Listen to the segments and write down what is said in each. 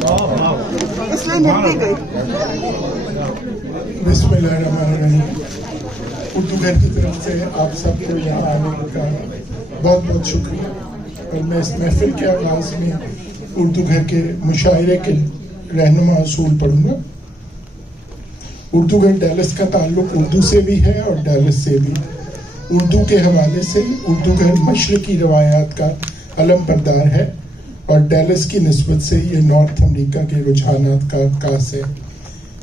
اس لیے ملتی گئی. بسمillahirrahmanirrahim. اردو گھر کی طرف سے آپ سب کو یہاں آنے کا بہت بہت شکریہ. اور میں اس محفل کے آغاز میں اردو گھر کے مشاعرے کے رہنما اصول پڑھوں گا. اردو گھر ڈیلس کا تعلق اردو سے بھی ہے اور ڈیلس سے بھی. اردو کے حوالے سے اردو گھر مشرقی روایات کا علم بردار ہے اور ڈیلس کی نسبت سے یہ نارتھ امریکہ کے رجحانات کا عکاس ہے.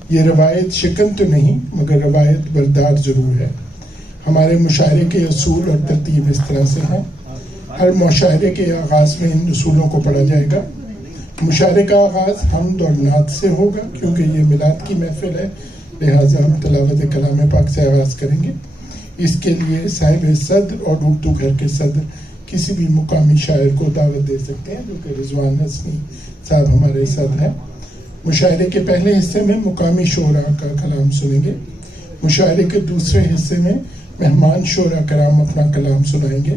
یہ روایت شکن تو نہیں مگر روایت بردار ضرور ہے. ہمارے مشاعرے کے اصول اور ترتیب اس طرح سے ہیں. ہر مشاعرے کے آغاز میں ان اصولوں کو پڑھا جائے گا. مشاعرے کا آغاز حمد اور نعت سے ہوگا کیونکہ یہ میلاد کی محفل ہے، لہٰذا ہم تلاوت کلام پاک سے آغاز کریں گے. اس کے لیے صاحب صدر اور اردو گھر کے صدر کسی بھی مقامی شاعر کو دعوت دے سکتے ہیں، جو کہ رضوان حسنی صاحب ہمارے صدر ہیں. مشاعرے کے پہلے حصے میں مقامی شعراء کا کلام سنیں گے. مشاعرے کے دوسرے حصے میں مہمان شعراء کرام اپنا کلام سنائیں گے.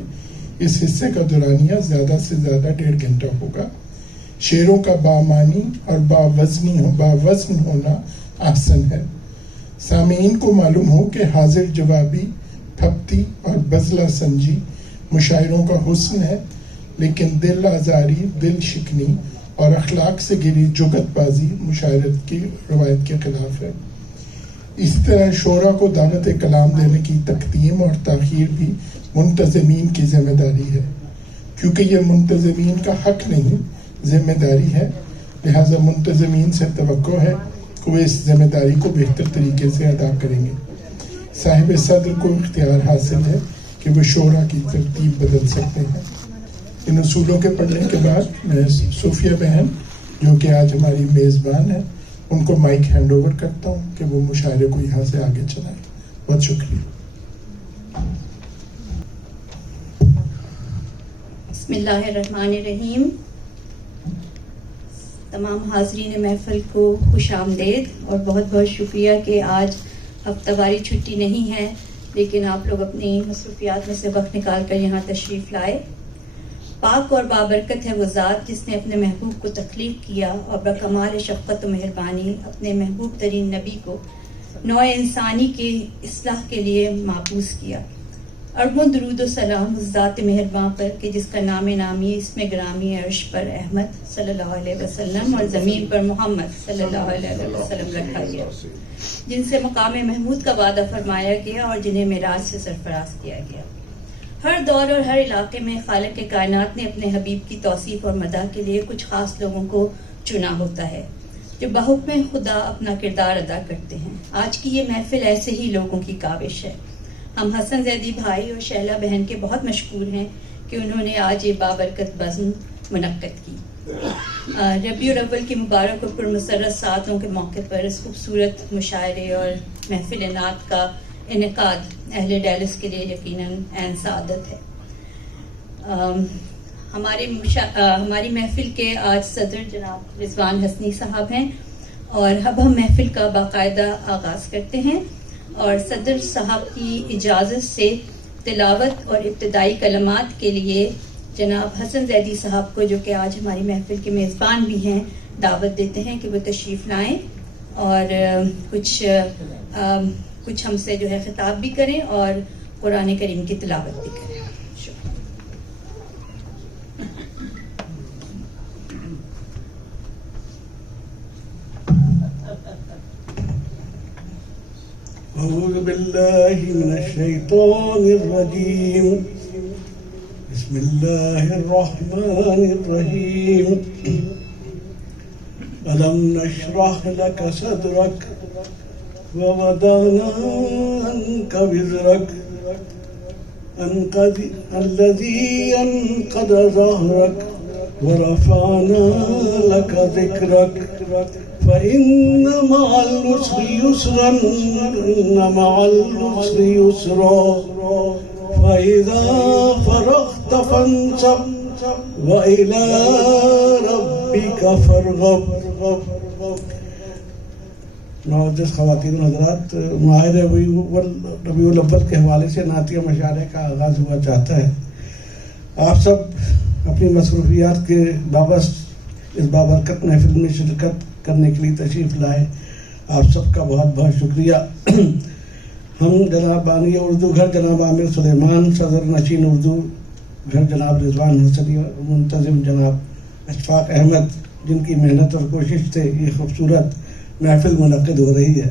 اس حصے کا دورانیہ زیادہ سے زیادہ 1.5 گھنٹہ ہوگا. شعروں کا بامانی اور باوزن ہونا احسن ہے. سامعین کو معلوم ہو کہ حاضر جوابی، پھپتی اور بزلہ سنجی مشاعروں کا حسن ہے، لیکن دل آزاری، دل شکنی اور اخلاق سے گری جگت بازی مشاعرت کی روایت کے خلاف ہے. اس طرح شعراء کو دعوت کلام دینے کی تقدیم اور تاخیر بھی منتظمین کی ذمہ داری ہے. کیونکہ یہ منتظمین کا حق نہیں، ذمہ داری ہے، لہذا منتظمین سے توقع ہے کہ وہ اس ذمہ داری کو بہتر طریقے سے ادا کریں گے. صاحب صدر کو اختیار حاصل ہے کہ وہ شعراء کی ترتیب بدل سکتے ہیں. ان اصولوں کے پڑھنے کے بعد میں صوفیہ بہن جو کہ آج ہماری میزبان ہے ان کو مائک ہینڈ اوور کرتا ہوں کہ وہ مشاعرے کو یہاں سے آگے چلائیں. بہت شکریہ. بسم اللہ الرحمن الرحیم. تمام حاضرین محفل کو خوش آمدید اور بہت بہت شکریہ کہ آج ہفتہ واری چھٹی نہیں ہے، لیکن آپ لوگ اپنی مصروفیات میں سے وقت نکال کر یہاں تشریف لائے. پاک اور بابرکت ہے وہ ذات جس نے اپنے محبوب کو تخلیق کیا اور بکمال شفقت و مہربانی اپنے محبوب ترین نبی کو نوع انسانی کی اصلاح کے لیے مابعوث کیا. اربوں درود و سلام اس ذات مہرباں پر کہ جس کا نام نامی اسم گرامی عرش پر احمد صلی اللہ علیہ وسلم اور زمین پر محمد صلی اللہ علیہ وسلم رکھا گیا، جن سے مقام محمود کا وعدہ فرمایا گیا اور جنہیں معراج سے سرفراز کیا گیا. ہر دور اور ہر علاقے میں خالق کائنات نے اپنے حبیب کی توصیف اور مدح کے لیے کچھ خاص لوگوں کو چنا ہوتا ہے جو بحکم خدا اپنا کردار ادا کرتے ہیں. آج کی یہ محفل ایسے ہی لوگوں کی کاوش ہے. ہم حسن زیدی بھائی اور شہلا بہن کے بہت مشکور ہیں کہ انہوں نے آج یہ بابرکت بزم منعقد کی. ربیع الاول کی مبارک اور پرمسرت ساعتوں کے موقع پر اس خوبصورت مشاعرے اور محفل نعت کا انعقاد اہل ڈیلس کے لیے یقیناً عین سعادت ہے. ہماری محفل کے آج صدر جناب رضوان حسنی صاحب ہیں اور اب ہم محفل کا باقاعدہ آغاز کرتے ہیں اور صدر صاحب کی اجازت سے تلاوت اور ابتدائی کلمات کے لیے جناب حسن زیدی صاحب کو، جو کہ آج ہماری محفل کے میزبان بھی ہیں، دعوت دیتے ہیں کہ وہ تشریف لائیں اور کچھ ہم سے جو ہے خطاب بھی کریں اور قرآن کریم کی تلاوت بھی کریں. اعوذ باللہ من الشیطان الرجیم. بسم اللہ الرحمن الرحیم. ألم نشرح لك صدرك ووضعنا عنك وزرك الذي أنقض ظهرك ورفعنا لك ذكرك فإن مع العسر يسرا إن مع العسر يسرا فإذا فرغت فانصب وإلى ربك فارغب. معزز خواتین و حضرات، ماہ ربیع الاول کے حوالے سے نعتیہ مشاعرے کا آغاز ہوا چاہتا ہے. آپ سب اپنی مصروفیات کے بابت اس بابرکت محفل میں شرکت کرنے کے لیے تشریف لائے. آپ سب کا بہت بہت شکریہ. ہم جناب بانی اردو گھر جناب عامر سلیمان، صدر نشین اردو گھر جناب رضوان حسنی، منتظم جناب اشفاق احمد، جن کی محنت اور کوشش سے یہ خوبصورت محفل منعقد ہو رہی ہے.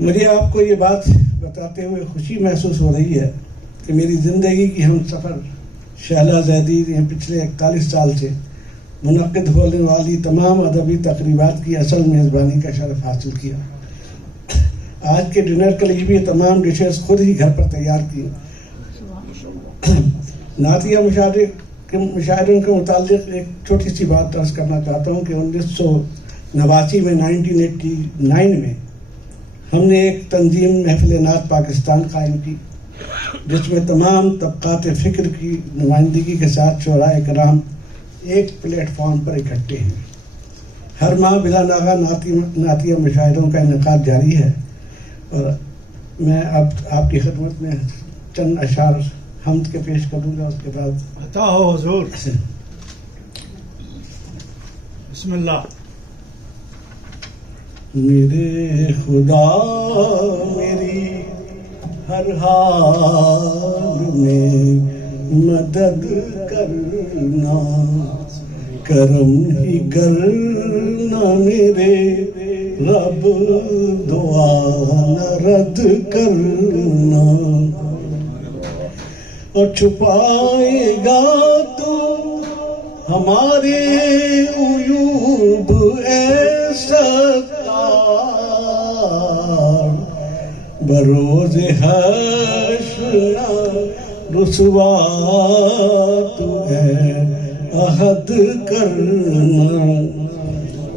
مجھے آپ کو یہ بات بتاتے ہوئے خوشی محسوس ہو رہی ہے کہ میری زندگی کی ہم سفر شہلا زیدی نے پچھلے 41 سال سے منعقد ہونے والی تمام ادبی تقریبات کی اصل میزبانی کا شرف حاصل کیا. آج کے ڈنر کے لیے بھی یہ تمام ڈشز خود ہی گھر پر تیار کی. نعتیہ مشاعروں کے متعلق ایک چھوٹی سی بات عرض کرنا چاہتا ہوں کہ 1989 میں 1989 میں ہم نے ایک تنظیم محفل نعت پاکستان قائم کی، جس میں تمام طبقات فکر کی نمائندگی کے ساتھ شعراء کرام ایک پلیٹ فارم پر اکٹھے ہیں. ہر ماہ بلا ناغہ نعتیہ مشاعروں کا انعقاد جاری ہے، اور میں اب آپ کی خدمت میں چند اشعار حمد کے پیش کروں گا. اس کے بعد عطا ہو حضور. بسم اللہ. میرے خدا میری ہر حال میں مدد کرنا، کرم ہی کرنا میرے رب، دعا نہ رد کرنا. اور چھپائے گا تو ہمارے عیوب اے ستار، بروز حشر رسوا تو ہے عہد کرنا.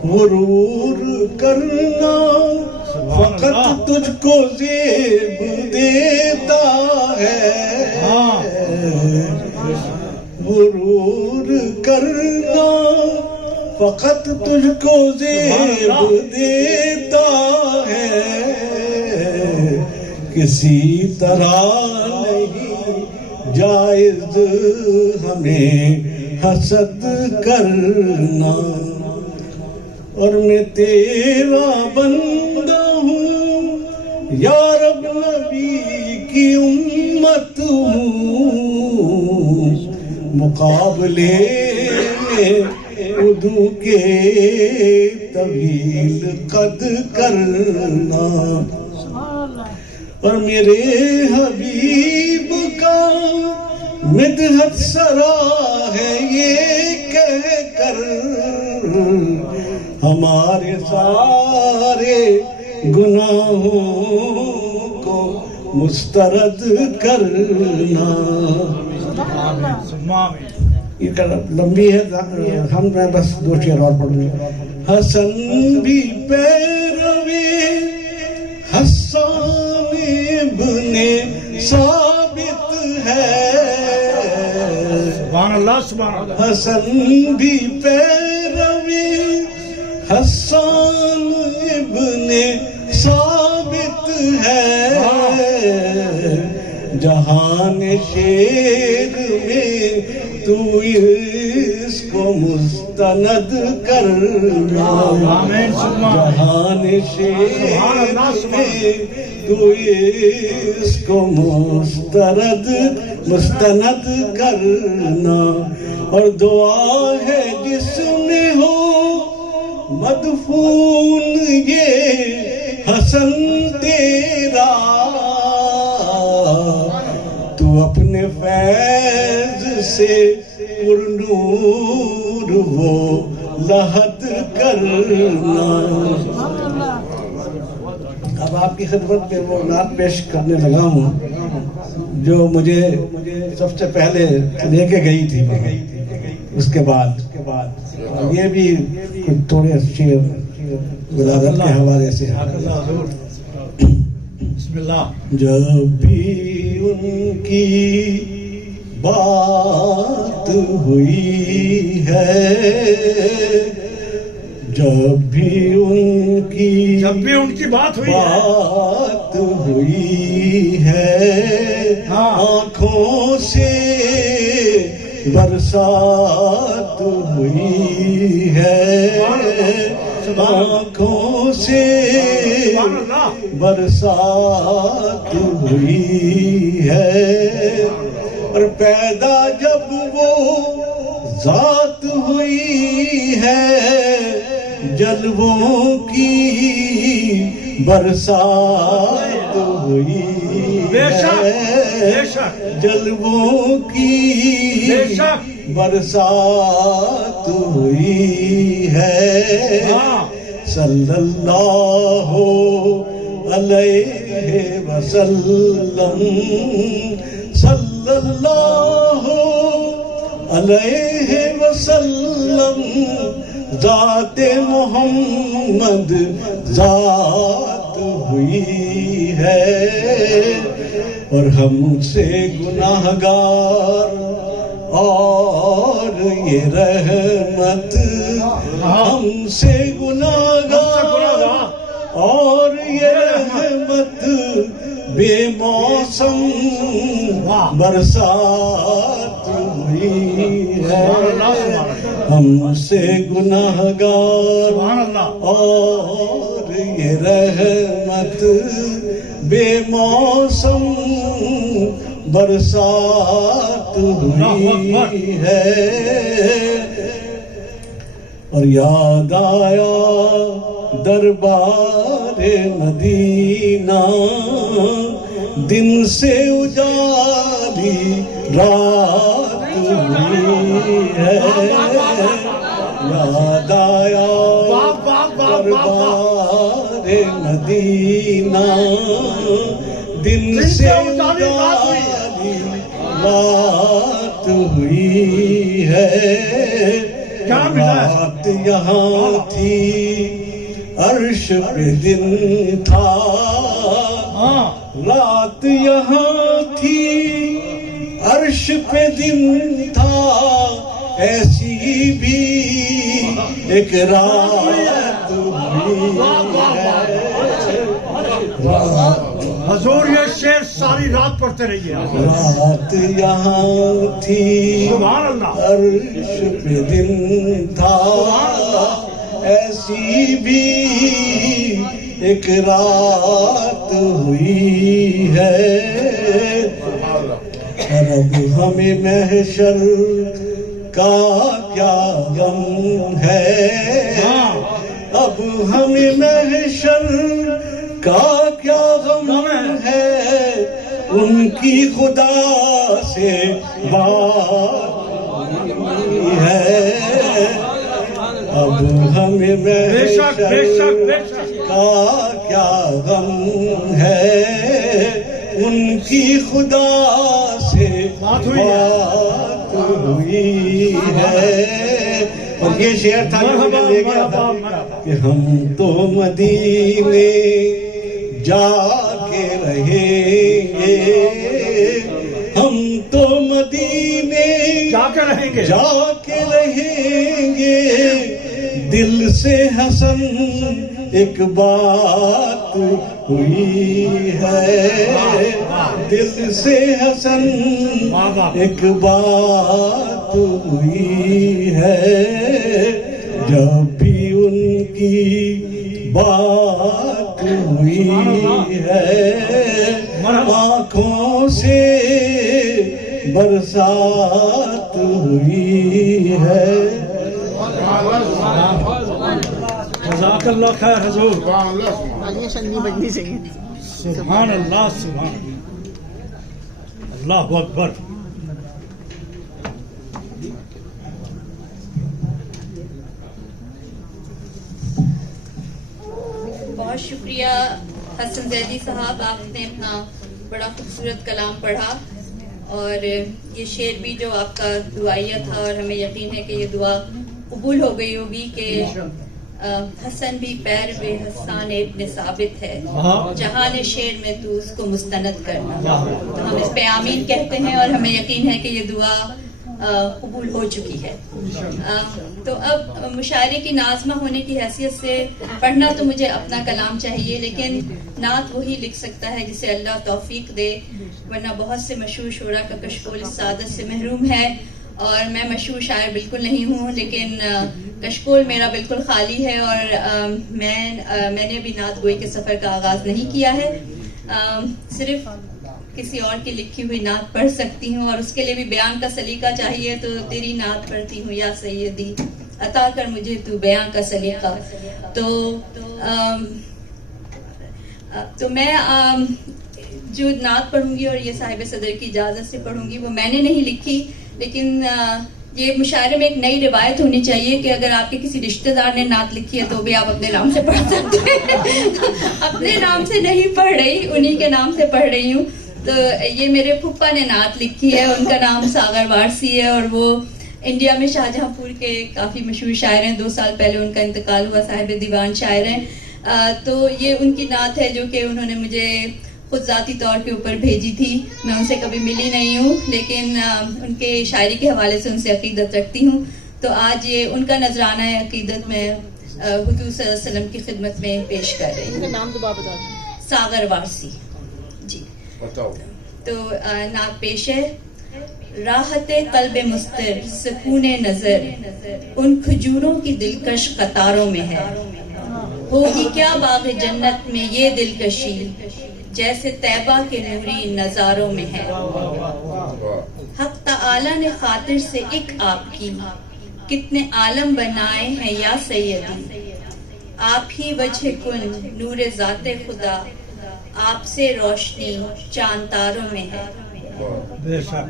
غرور کرنا فقط تجھ کو زیب دیتا ہے، غرور کرنا فقط تجھ کو زیب دیتا ہے، کسی طرح نہیں جائز ہمیں حسد کرنا. اور میں تیرا بندہ ہوں یا رب، نبی کی امت ہوں، مقابلے میں ادو کے طویل قد کرنا. اور میرے حبیب کا مدحت سرا ہے یہ کہہ کر، ہمارے سارے گناہوں کو مسترد کرنا. یہ لمبی ہے، ہم میں بس 2 شعر اور پڑھوں گا. حسن بھی پیروے حسان ابن ثابت ہے، سبحان اللہ سبحان اللہ. حسن بھی پیروے حسان ابن ثابت ہے، جہان شیر میں تو اس کو مستند کرنا. جہان شیر میں تو اس کو مستند کرنا. اور دعا ہے جس میں ہو مدفون یہ حسن تیرا، تو اپنے فیض سے پر نور وہ لحد کرنا. اب آپ کی خدمت میں وہ نعت پیش کرنے لگا ہوں جو مجھے سب سے پہلے لے کے گئی تھی. اس کے بعد یہ بھی کچھ تھوڑے شعر ولادت کے حوالے سے. بسم اللہ. جب بھی ان کی بات ہوئی ہے، جب بھی ان کی بات ہوئی ہے، آنکھوں سے برسات ہوئی ہے، آنکھوں سے برسات ہوئی ہے، اور پیدا جب وہ ذات ہوئی ہے، جلووں کی برسات ہوئی ہے، جلووں کی برسات ہوئی ہے، صلی اللہ علیہ وسلم، صلی اللہ علیہ وسلم، ذات محمد ذات ہوئی ہے، اور ہم سے گناہگار اور یہ رحمت، ہم سے گناہگار اور یہ رحمت، بے موسم برسات ہوئی ہے، ہم سے گناہگار اور یہ رحمت، بے موسم برسات ہوئی ہے، اور یاد آیا دربار مدینہ، دن سے اجالی رات ہوئی ہے، یاد آیا دربار مدینہ، دن سے اجالی رات ہوئی ہے، رات یہاں تھی عرش پہ دن تھا، رات یہاں تھی عرش پہ دن تھا، ایسی بھی ایک رات ہوئی ہے، حضور یہ شعر ساری رات پڑھتے رہیے، رات یہاں تھی سبحان اللہ، عرش پہ دن تھا، ایسی بھی ایک رات ہوئی ہے، اب ہمیں محشر کا کیا غم ہے، اب ہمیں محشر کا کیا غم ہے، ان کی خدا سے بات ہے، اب ہمیں محشر کا کیا غم ہے، ان کی خدا سے بات ہوئی ہے، اور یہ شعر تھا جو مجھے لے گیا تھا کہ ہم تو مدینے جا کے رہیں گے، ہم تو مدینے جا کے رہیں گے، جا کے رہیں گے، دل سے حسن ایک بات ہوئی ہے، دل سے حسن ایک بات ہوئی ہے، جب بھی ان کی بات ہوئی ہے، آنکھوں سے برسات ہوئی ہے، جزاک اللہ خیر حضور، آگے شنی بجنی چاہیے، سبحان اللہ، سبحان اللہ، اللہ اکبر۔ بہت شکریہ حسن زیدی صاحب، آپ نے اپنا بڑا خوبصورت کلام پڑھا، اور یہ شعر بھی جو آپ کا دعائیہ تھا، اور ہمیں یقین ہے کہ یہ دعا قبول ہو گئی ہوگی کہ حسن بھی پیر بے حسان ابن ثابت ہے، جہان شعر میں تو اس کو مستند کرنا، تو ہم اس پہ آمین کہتے ہیں، اور ہمیں یقین ہے کہ یہ دعا قبول ہو چکی ہے۔ تو اب مشاعرے کی ناظمہ ہونے کی حیثیت سے پڑھنا تو مجھے اپنا کلام چاہیے، لیکن نعت وہی لکھ سکتا ہے جسے اللہ توفیق دے، ورنہ بہت سے مشہور شعراء کا کشکول اس سعادت سے محروم ہے، اور میں مشہور شاعر بالکل نہیں ہوں، لیکن کشکول میرا بالکل خالی ہے، اور میں نے ابھی نعت گوئی کے سفر کا آغاز نہیں کیا ہے. صرف کسی اور کی لکھی ہوئی نعت پڑھ سکتی ہوں، اور اس کے لیے بھی بیان کا سلیقہ چاہیے، تو تیری نعت پڑھتی ہوں یا سیدی، عطا کر مجھے تو بیان کا سلیقہ. تو میں جو نعت پڑھوں گی اور یہ صاحب صدر کی اجازت سے پڑھوں گی، وہ میں نے نہیں لکھی، لیکن یہ مشاعرے میں ایک نئی روایت ہونی چاہیے کہ اگر آپ کے کسی رشتہ دار نے نعت لکھی ہے تو بھی آپ اپنے نام سے پڑھ سکتے ہیں. اپنے نام سے نہیں پڑھ رہی، انہی کے نام سے پڑھ رہی ہوں. تو یہ میرے پھپھا نے نعت لکھی ہے، ان کا نام ساغر وارسی ہے، اور وہ انڈیا میں شاہجہاں پور کے کافی مشہور شاعر ہیں. 2 سال پہلے ان کا انتقال ہوا، صاحب دیوان شاعر ہیں. تو یہ ان کی نعت ہے جو کہ انہوں نے مجھے خود ذاتی طور کے اوپر بھیجی تھی. میں ان سے کبھی ملی نہیں ہوں، لیکن ان کے شاعری کے حوالے سے ان سے عقیدت رکھتی ہوں. تو آج یہ ان کا نذرانہ عقیدت میں حضور صلی اللہ علیہ وسلم کی خدمت میں پیش کر رہی ہوں. ان کا نام دوبارہ بتا دیں. ساغر وارسی. جی تو نعت پیش ہے. راحت قلب مستر سکون نظر ان کھجوروں کی دلکش قطاروں میں ہے. ہوگی کیا باغ جنت میں یہ دلکشی جیسے طیبہ کے نوری نظاروں میں ہے. حق تعالی نے خاطر سے ایک آپ کی کتنے عالم بنائے ہیں یا سیدی. آپ ہی وجہ کن نور ذات خدا آپ سے روشنی چاند تاروں میں ہے. بے شک.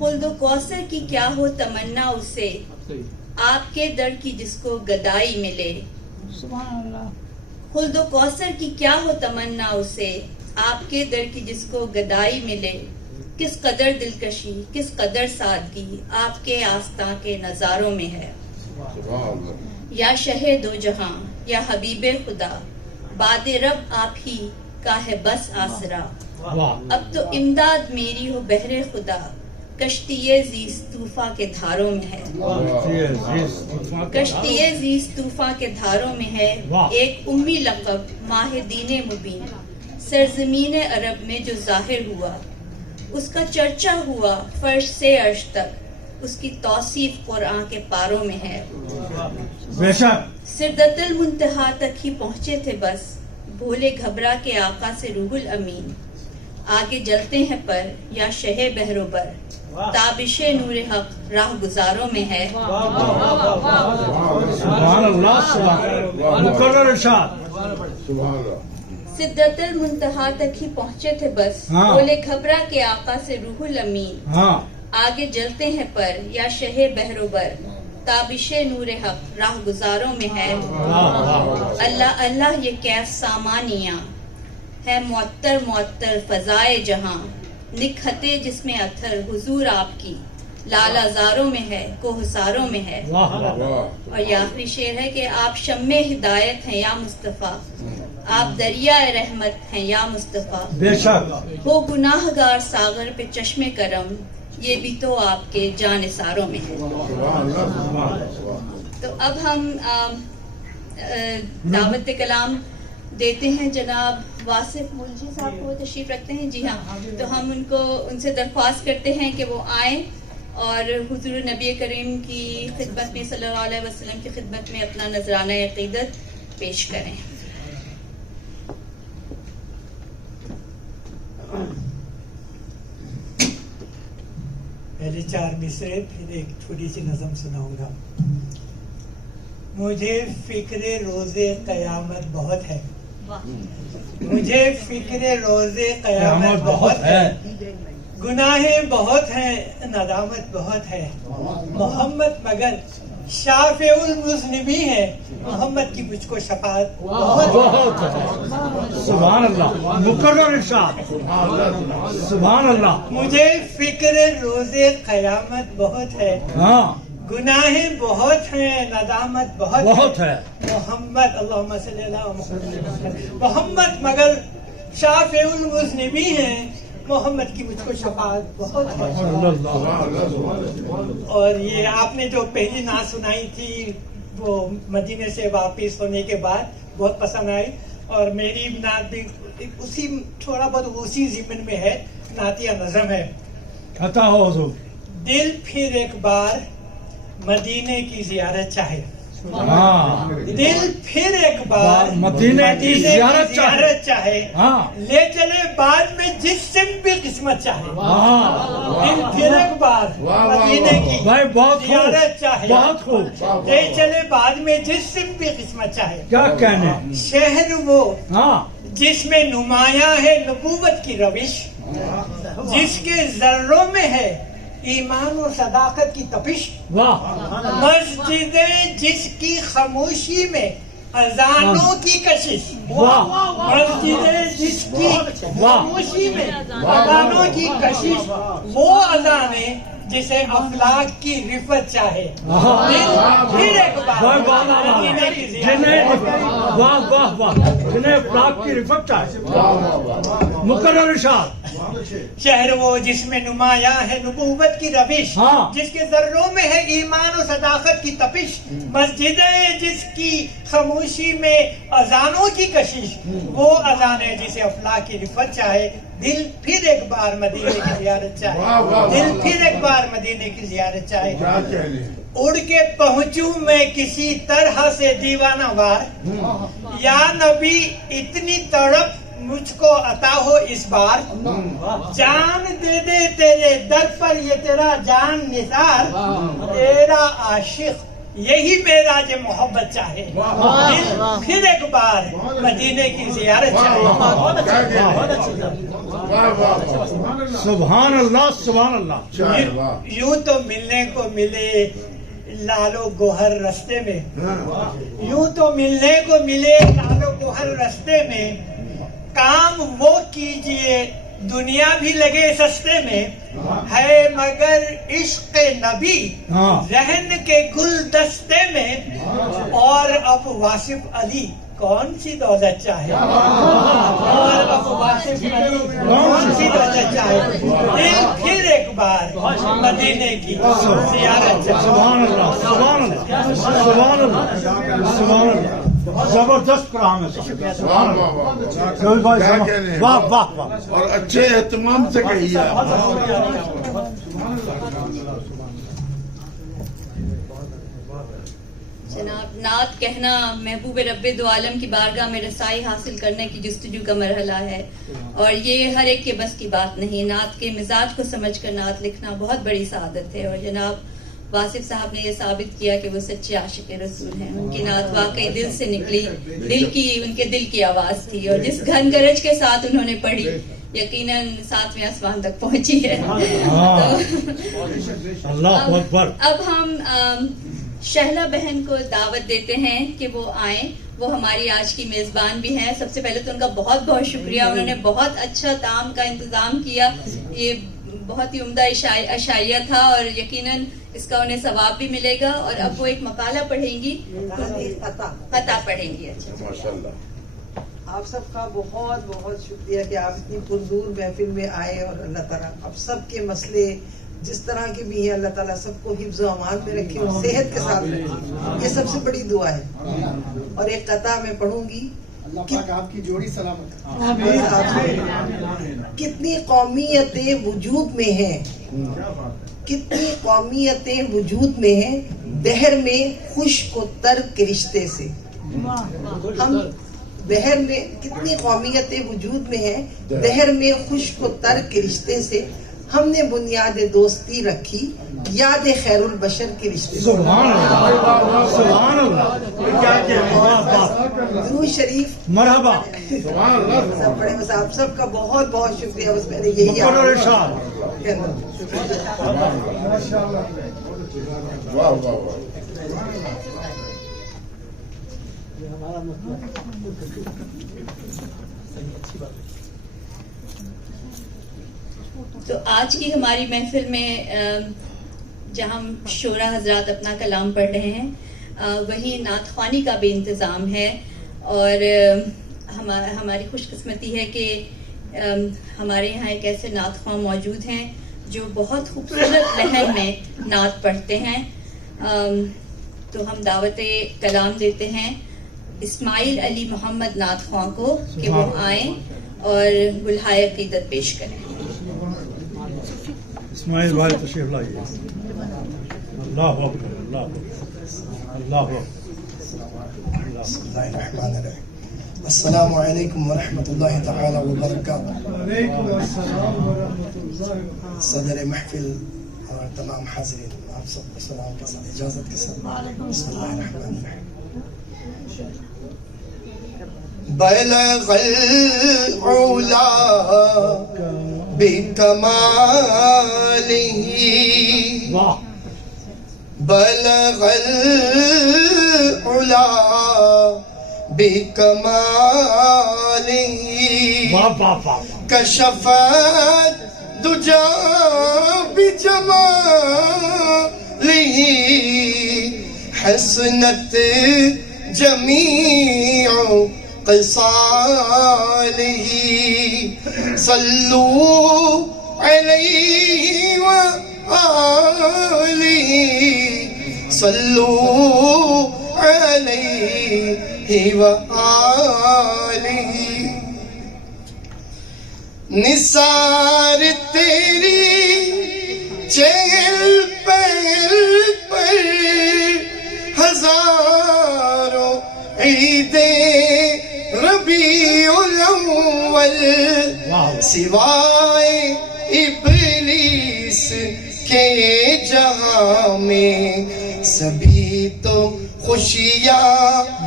خلد و کوثر کی کیا ہو تمنا اسے آپ کے در کی جس کو گدائی ملے. خلد و کوثر کی کیا ہو تمنا اسے آپ کے در کی جس کو گدائی ملے. کس قدر دلکشی کس قدر سادگی آپ کے آستاں کے نظاروں میں ہے. یا شہ دو جہاں یا حبیب خدا باد رب آپ ہی کا ہے بس آسرا. اب تو امداد میری ہو بہر خدا کشتی زیست طوفاں کے دھاروں میں ہے. کشتی زیست طوفاں کے دھاروں میں ہے. ایک امی لقب ماہ دین مبین سرزمین عرب میں جو ظاہر ہوا، اس کا چرچا ہوا فرش سے عرش تک، اس کی توصیف قرآن کے پاروں میں ہے. بے شک. سدرۃ المنتہا تک ہی پہنچے تھے بس بھولے گھبرا کے آقا سے روح الامین. آگے جلتے ہیں پر یا شہ بہروبر تابش نور حق راہ گزاروں میں ہے. سبحان اللہ. سبحان مقرر ارشاد. سدرۃ المنتہا تک ہی پہنچے تھے بس بولے گھبرا کے آقا سے روح الامین. آگے جلتے ہیں پر یا شہ بہروبر تابش نور حق راہ گزاروں میں ہے. اللہ اللہ یہ کیف سامانیاں ہے معطر معطر فضائے جہاں. نکھتے جس میں اتھر حضور آپ کی لالا زاروں میں ہے کوہساروں میں ہے. اور یہ آخری شعر ہے کہ آپ شمع ہدایت ہیں یا مصطفیٰ، آپ دریائے رحمت ہیں یا مصطفیٰ. بے شک. ہو گناہ گار ساغر پہ چشم کرم یہ بھی تو آپ کے جانثاروں میں ہے. تو اب ہم دعوت کلام دیتے ہیں جناب واصف ملجی صاحب کو. تشریف رکھتے ہیں. جی ہاں. تو ہم ان سے درخواست کرتے ہیں کہ وہ آئیں اور حضور نبی کریم کی خدمت میں صلی اللہ علیہ وسلم کی خدمت میں اپنا نذرانہ عقیدت پیش کریں. پہلے 4 مصرے پھر ایک چھوٹی سی نظم سناؤں گا. مجھے فکر روز قیامت بہت ہے، مجھے فکر روز قیامت بہت ہے. گناہیں بہت ہیں ندامت بہت ہے. محمد مگر شافع المذنبی ہے، محمد کی مجھ کو شفاعت بہت ہے. سبحان اللہ. مقرر ارشاد. سبحان اللہ. مجھے فکر روز قیامت بہت ہے، گناہیں بہت ہیں ندامت بہت ہے. محمد اللہم صلی اللہ محمد محمد مگر شافع المذنبی ہیں، محمد کی مجھ کو شفاعت بہت ہے. اور یہ آپ نے جو پہلی نعت سنائی تھی وہ مدینے سے واپس ہونے کے بعد بہت پسند آئی. اور میری نعت بھی اسی تھوڑا بہت اسی ضمن میں ہے، نعتیہ نظم ہے. عطا ہو حضور. دل پھر ایک بار مدینے کی زیارت چاہے. ہاں دل پھر ایک بار مدینے کی زیارت چاہے. ہاں لے چلے بعد میں جس سمت بھی قسمت چاہے. ہاں دل پھر ایک بار مدینے کی بھائی بہت زیارت چاہے. بہت خوب. لے چلے بعد میں جس سمت بھی قسمت چاہے. کیا کہنے. شہر وہ ہاں جس میں نمایاں ہے نبوت کی روش، جس کے ذروں میں ہے ایمان و صداقت کی تپش. واہ مسجدیں جس کی خاموشی میں اذانوں کی کشش. واہ مسجدیں جس کی خاموشی میں اذانوں کی کشش، وہ اذانیں جسے افلاک کی رفت چاہے. پھر ایک بار مدینے کی زیارت. واہ واہ واہ جنہیں افلاک کی رفت چاہے. مقرر ارشاد. شہر وہ جس میں نمایاں ہے نبوت کی روش، ہاں. جس کے ذروں میں ہے ایمان و صداقت کی تپش. مسجدیں جس کی خاموشی میں اذانوں کی کشش، وہ اذانیں جسے افلاک کی رفت چاہے. دل پھر ایک بار مدینے کی زیارت چاہے. دل پھر ایک بار مدینے کی زیارت چاہے. اڑ کے پہنچوں میں کسی طرح سے دیوانہ وار، یا نبی اتنی تڑپ مجھ کو عطا ہو اس بار. جان دے دے تیرے در پر یہ تیرا جان نثار، تیرا عاشق یہی معراج محبت چاہے. دل پھر ایک بار مدینے کی زیارت چاہے. سبحان اللہ سبحان اللہ. یوں تو ملنے کو ملے لالو گوہر رستے میں، یوں تو ملنے کو ملے لالو گوہر رستے میں. کام وہ کیجئے دنیا بھی لگے سستے میں، ہے مگر عشق نبی ذہن کے گل دستے میں. اور اب واصف علی کون سی دولت چاہے، اور اب واصف علی کون سی دولت چاہے. دل پھر ایک بار مدینے کی زیارت چاہے. سبحان اللہ سبحان اللہ سبحان اللہ سبحان اللہ. زبردست کلام ہے. سبحان اللہ. واہ واہ واہ. اور اچھے اہتمام سے کہیے. جناب، نعت کہنا محبوب رب دو عالم کی بارگاہ میں رسائی حاصل کرنے کی جستجو کا مرحلہ ہے، اور یہ ہر ایک کے بس کی بات نہیں. نعت کے مزاج کو سمجھ کر نعت لکھنا بہت بڑی سعادت ہے، اور جناب واصف صاحب نے یہ ثابت کیا کہ وہ سچے عاشق رسول ہیں. ان کی نعت واقعی دل سے نکلی، ان کے دل کی آواز تھی، اور جس گھن گرج کے ساتھ انہوں نے پڑھی یقیناً 7ویں آسمان تک پہنچی ہے. اللہ اکبر. اب ہم شہلا بہن کو دعوت دیتے ہیں کہ وہ آئیں. وہ ہماری آج کی میزبان بھی ہیں. سب سے پہلے تو ان کا بہت بہت شکریہ، انہوں نے بہت اچھا طعام کا انتظام کیا. یہ بہت ہی عمدہ عشائیہ تھا، اور یقیناً اس کا انہیں ثواب بھی ملے گا. اور اب وہ ایک مقالہ پڑھیں گی، قطع پڑھیں گی. اچھا آپ سب کا بہت بہت شکریہ کہ آپ اتنی پردور محفل میں آئے، اور اللہ تعالیٰ اب سب کے مسئلے جس طرح کے بھی ہیں اللہ تعالیٰ سب کو حفظ و امان میں رکھے اور صحت کے ساتھ رکھے. یہ سب سے بڑی دعا ہے. اور ایک قطع میں پڑھوں گی. آپ کی جوڑی سلامت. کتنی قومیتیں وجود میں ہیں، کتنی قومیتیں وجود میں ہیں، دہر میں خشک و تر کے رشتے سے. ہم دہر میں کتنی قومیتیں وجود میں ہیں، دہر میں خشک و تر کے رشتے سے. ہم نے بنیاد دوستی رکھی یاد خیر البشر کے رشتے. سبحان اللہ سبحان اللہ. درود شریف مرحبا. سب بڑے بس آپ سب کا بہت بہت شکریہ. بس میں نے یہی مقرر ارشاد. تو آج کی ہماری محفل میں جہاں شعراء حضرات اپنا کلام پڑھ رہے ہیں، وہیں نعت خوانی کا بھی انتظام ہے. اور ہماری خوش قسمتی ہے کہ ہمارے یہاں ایک ایسے نعت خواں موجود ہیں جو بہت خوبصورت لہن میں نعت پڑھتے ہیں. تو ہم دعوت کلام دیتے ہیں اسماعیل علی محمد نعت خواں کو کہ وہ آئیں اور گلہائے عقیدت پیش کریں. اسماعیل بھائی تشریف لائیے. اللہ اکبر اللہ اللہ بسم اللہ الرحمن الرحیم. السلام علیکم ورحمۃ اللہ تعالی وبرکاتہ. وعلیکم السلام ورحمۃ اللہ. صدر محفل اور تمام حاضرین, آپ سب کو سلام کے ساتھ اجازت کے ساتھ بسم اللہ الرحمن الرحیم. بلغ العلا بکمالہ بلغ العلا بکمالہ کشف الدجا بجمالہ حسنت جمیع قصالہ صلو علیہ وآلہ صلو علیہ وآلہ. نثار تیری چہل پہل پر ہزاروں عیدیں ربیع الاول سوائے ابلیس کے جہاں میں سبھی تو خوشیاں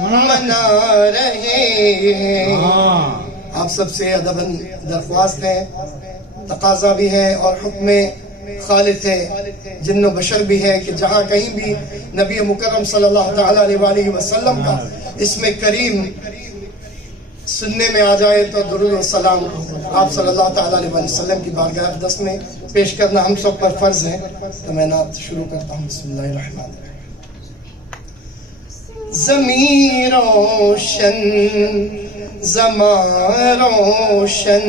منا رہے ہیں. آپ سب سے ادباً درخواست ہے, تقاضا بھی ہے اور حکم خالق ہے, جن و بشر بھی ہے کہ جہاں کہیں بھی نبی مکرم صلی اللہ تعالی علیہ وسلم کا اسم کریم سننے میں آ جائے تو درود و سلام آپ صلی اللہ تعالی علیہ وسلم کی بارگاہ اقدس میں پیش کرنا ہم سب پر فرض ہے. تو میں نعت شروع کرتا ہوں. بسم اللہ الرحمن الرحیم. زمین روشن زمان روشن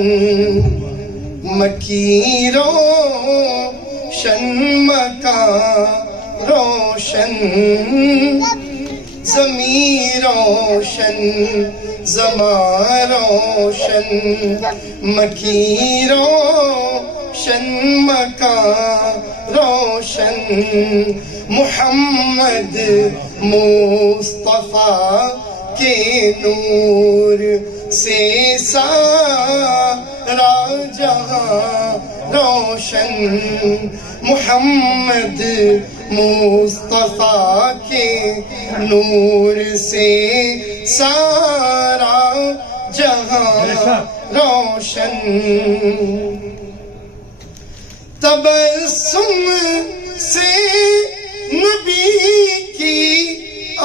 مکی روشن مکان روشن زمین روشن زمان روشن مکی روشن مکان روشن محمد مصطفیٰ کے نور سے سارا جہاں روشن محمد مصطفیٰ کے نور سے سارا جہاں روشن تبسم سے نبی کی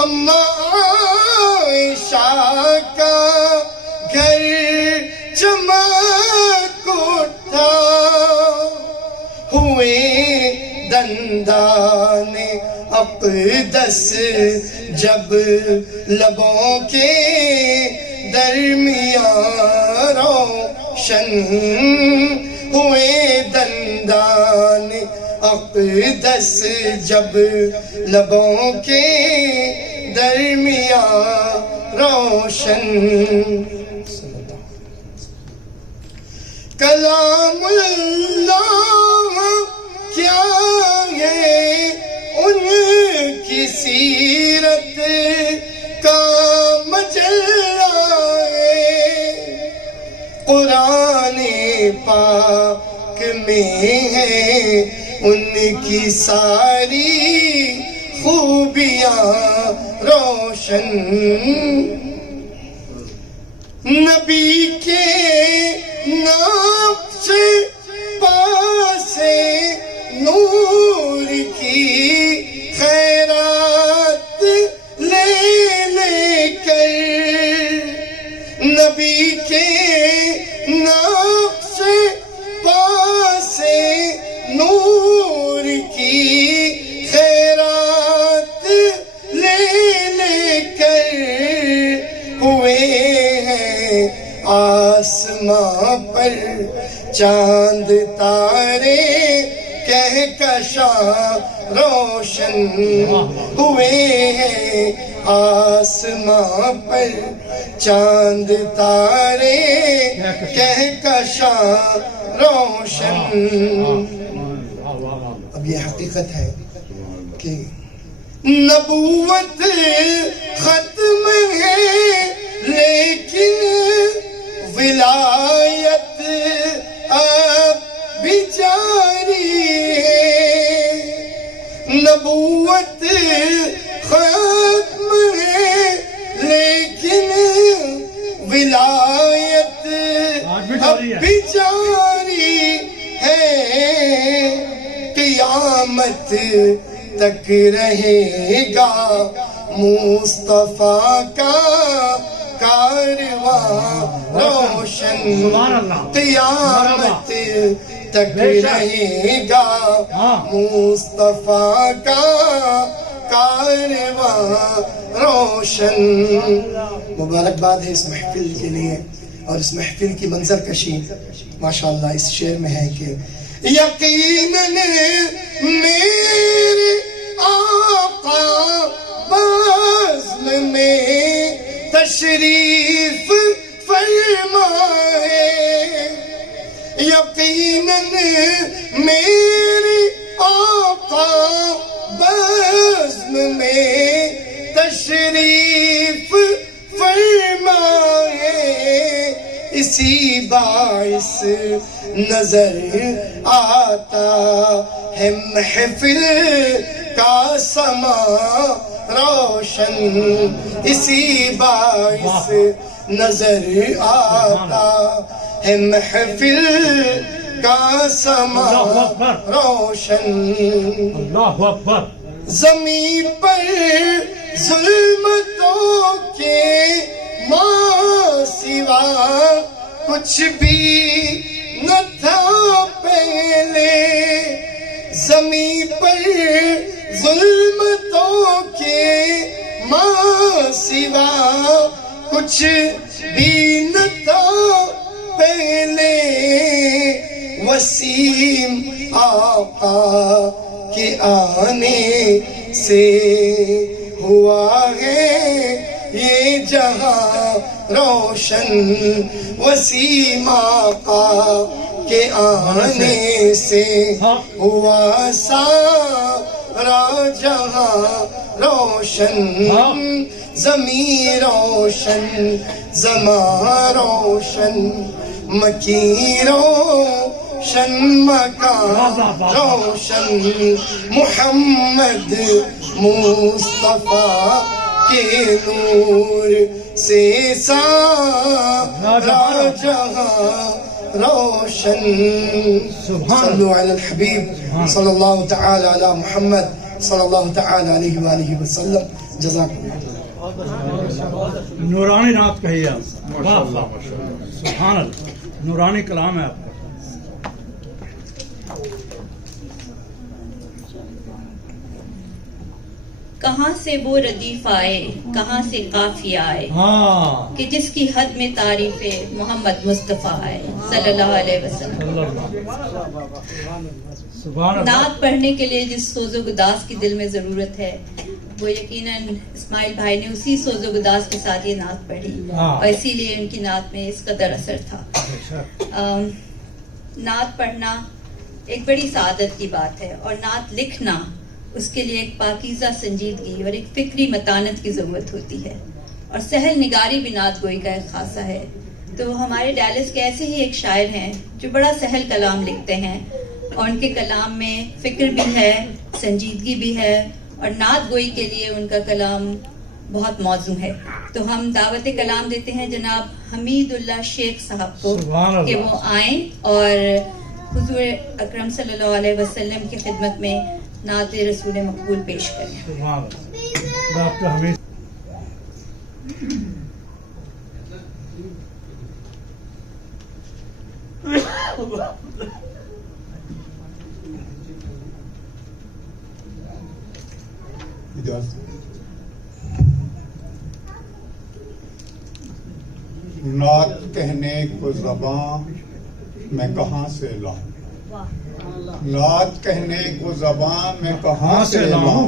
اماں عائشہ کا گھر چمک اٹھا ہوئے دندان اقدس جب لبوں کے درمیان روشن ہوئے دندان اقدس جب لبوں کے درمیان روشن کلام اللہ کیا ہے ان کی سیرت کا مجلہ ہے قرآن پاک میں ہے ان کی ساری خوبیاں روشن نبی کے نقش پاسے نور کی خیرات لے لے کر نبی کے نقش پاسے نور کی خیرات لے لے کر ہوئے ہیں آسمان پر چاند تارے کہکشاں روشن ہوئے ہیں آسماں پر چاند تارے کہکشاں روشن. اب یہ حقیقت ہے کہ نبوت ختم ہے لیکن ولایت اب بھی جاری ہے. نبوت ختم ہے لیکن ولایت اب بھی جاری ہے. قیامت تک رہے گا مصطفیٰ کا کارواں روشن. قیامت تک رہے گا مصطفیٰ کا کارواں روشن. مبارکباد ہے اس محفل کے لیے، اور اس محفل کی منظر کشی ماشاءاللہ اس شعر میں ہے کہ یقیناً میرے آقا بزم میں تشریف فرما ہے. یقیناً میرے آقا بزم میں تشریف فرما ہے. اسی باعث نظر آتا ہے محفل کا سما روشن. اسی باعث نظر آتا ہے محفل کا سما روشن. اللہ اکبر. زمین پر ظلمتوں کے ماں سوا کچھ بھی نہ تھا پہلے. زمین پر ظلمتوں کے ماں سوا کچھ بھی نہ تھا پہلے. وسیم آقا کے آنے سے ہوا ہے یہ جہاں روشن. وسیم آقا کے آنے سے ہوا سارا جہاں روشن. زمین روشن زمان روشن مکین روشن مکان روشن. محمد مصطفیٰ کے نور سے سارا جہاں روشن. صلو علی الحبیب صلی اللہ تعالی علی محمد صلی اللہ تعالی علیہ وآلہ وسلم. جزاکم اللہ. نورانی نعت کہیے آپ. سبحان اللہ. نورانی کلام ہے آپ کا. کہاں سے وہ ردیف آئے، کہاں سے قافیہ آئے، کہ جس کی حد میں تعریف محمد مصطفیٰ آئے صلی اللہ علیہ وسلم. نعت پڑھنے کے لیے جس سوز و گداز کی دل میں ضرورت ہے، وہ یقیناً اسماعیل بھائی نے اسی سوز و گداز کے ساتھ یہ نعت پڑھی، اور اسی لیے ان کی نعت میں اس قدر اثر تھا. نعت پڑھنا ایک بڑی سعادت کی بات ہے، اور نعت لکھنا اس کے لیے ایک پاکیزہ سنجیدگی اور ایک فکری متانت کی ضرورت ہوتی ہے، اور سہل نگاری بھی نعت گوئی کا ایک خاصہ ہے. تو ہمارے ڈیلس کے ایسے ہی ایک شاعر ہیں جو بڑا سہل کلام لکھتے ہیں، اور ان کے کلام میں فکر بھی ہے، سنجیدگی بھی ہے، اور نعت گوئی کے لیے ان کا کلام بہت موزوں ہے. تو ہم دعوت کلام دیتے ہیں جناب حمید اللہ شیخ صاحب کو کہ وہ آئیں اور حضور اکرم صلی اللہ علیہ وسلم کی خدمت میں نعت رسول مقبول پیش کریں. ڈاکٹر حمید. نعت کہنے کو زباں میں کہاں سے لاؤں، نعت کہنے کو زباں میں کہاں سے لاؤں،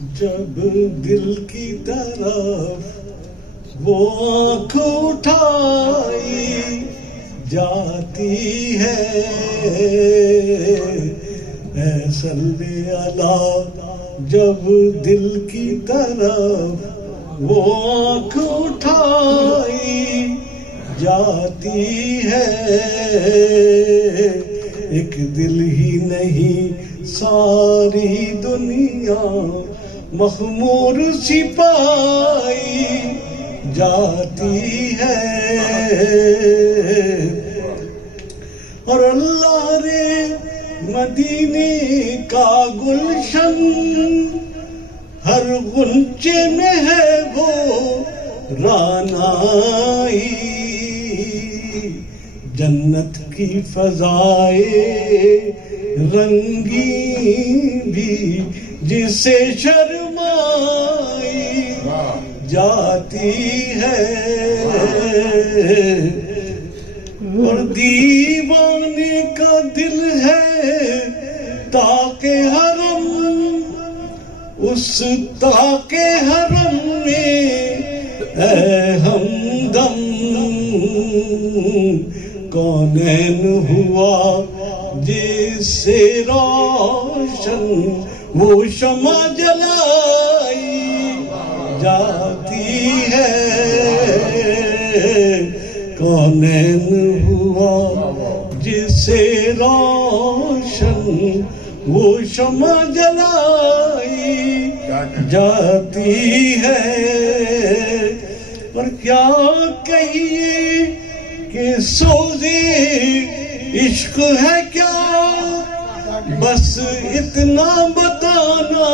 جب دل کی طرف وہ آنکھ اٹھائی جاتی ہے، اے صلی اللہ، جب دل کی طرف وہ آنکھ اٹھائی جاتی ہے، ایک دل ہی نہیں ساری دنیا مخمور سی پائی جاتی ہے، اور اللہ رے مدینے کا گلشن ہر غنچے میں ہے وہ رانائی، جنت کی فضائے رنگین بھی جسے شرمائی جاتی ہے، اور دیوانے کا دل ہے تاکہ حرم، اس تاکہ حرم میں اے ہمدم کونین ہوا جس سے روشن وہ شمع جلائی جاتی ہے، کونین ہوا جس سے روشن وہ شمع جلائی جاتی ہے، اور کیا کہیے کہ سوزے عشق ہے کیا، بس اتنا بتانا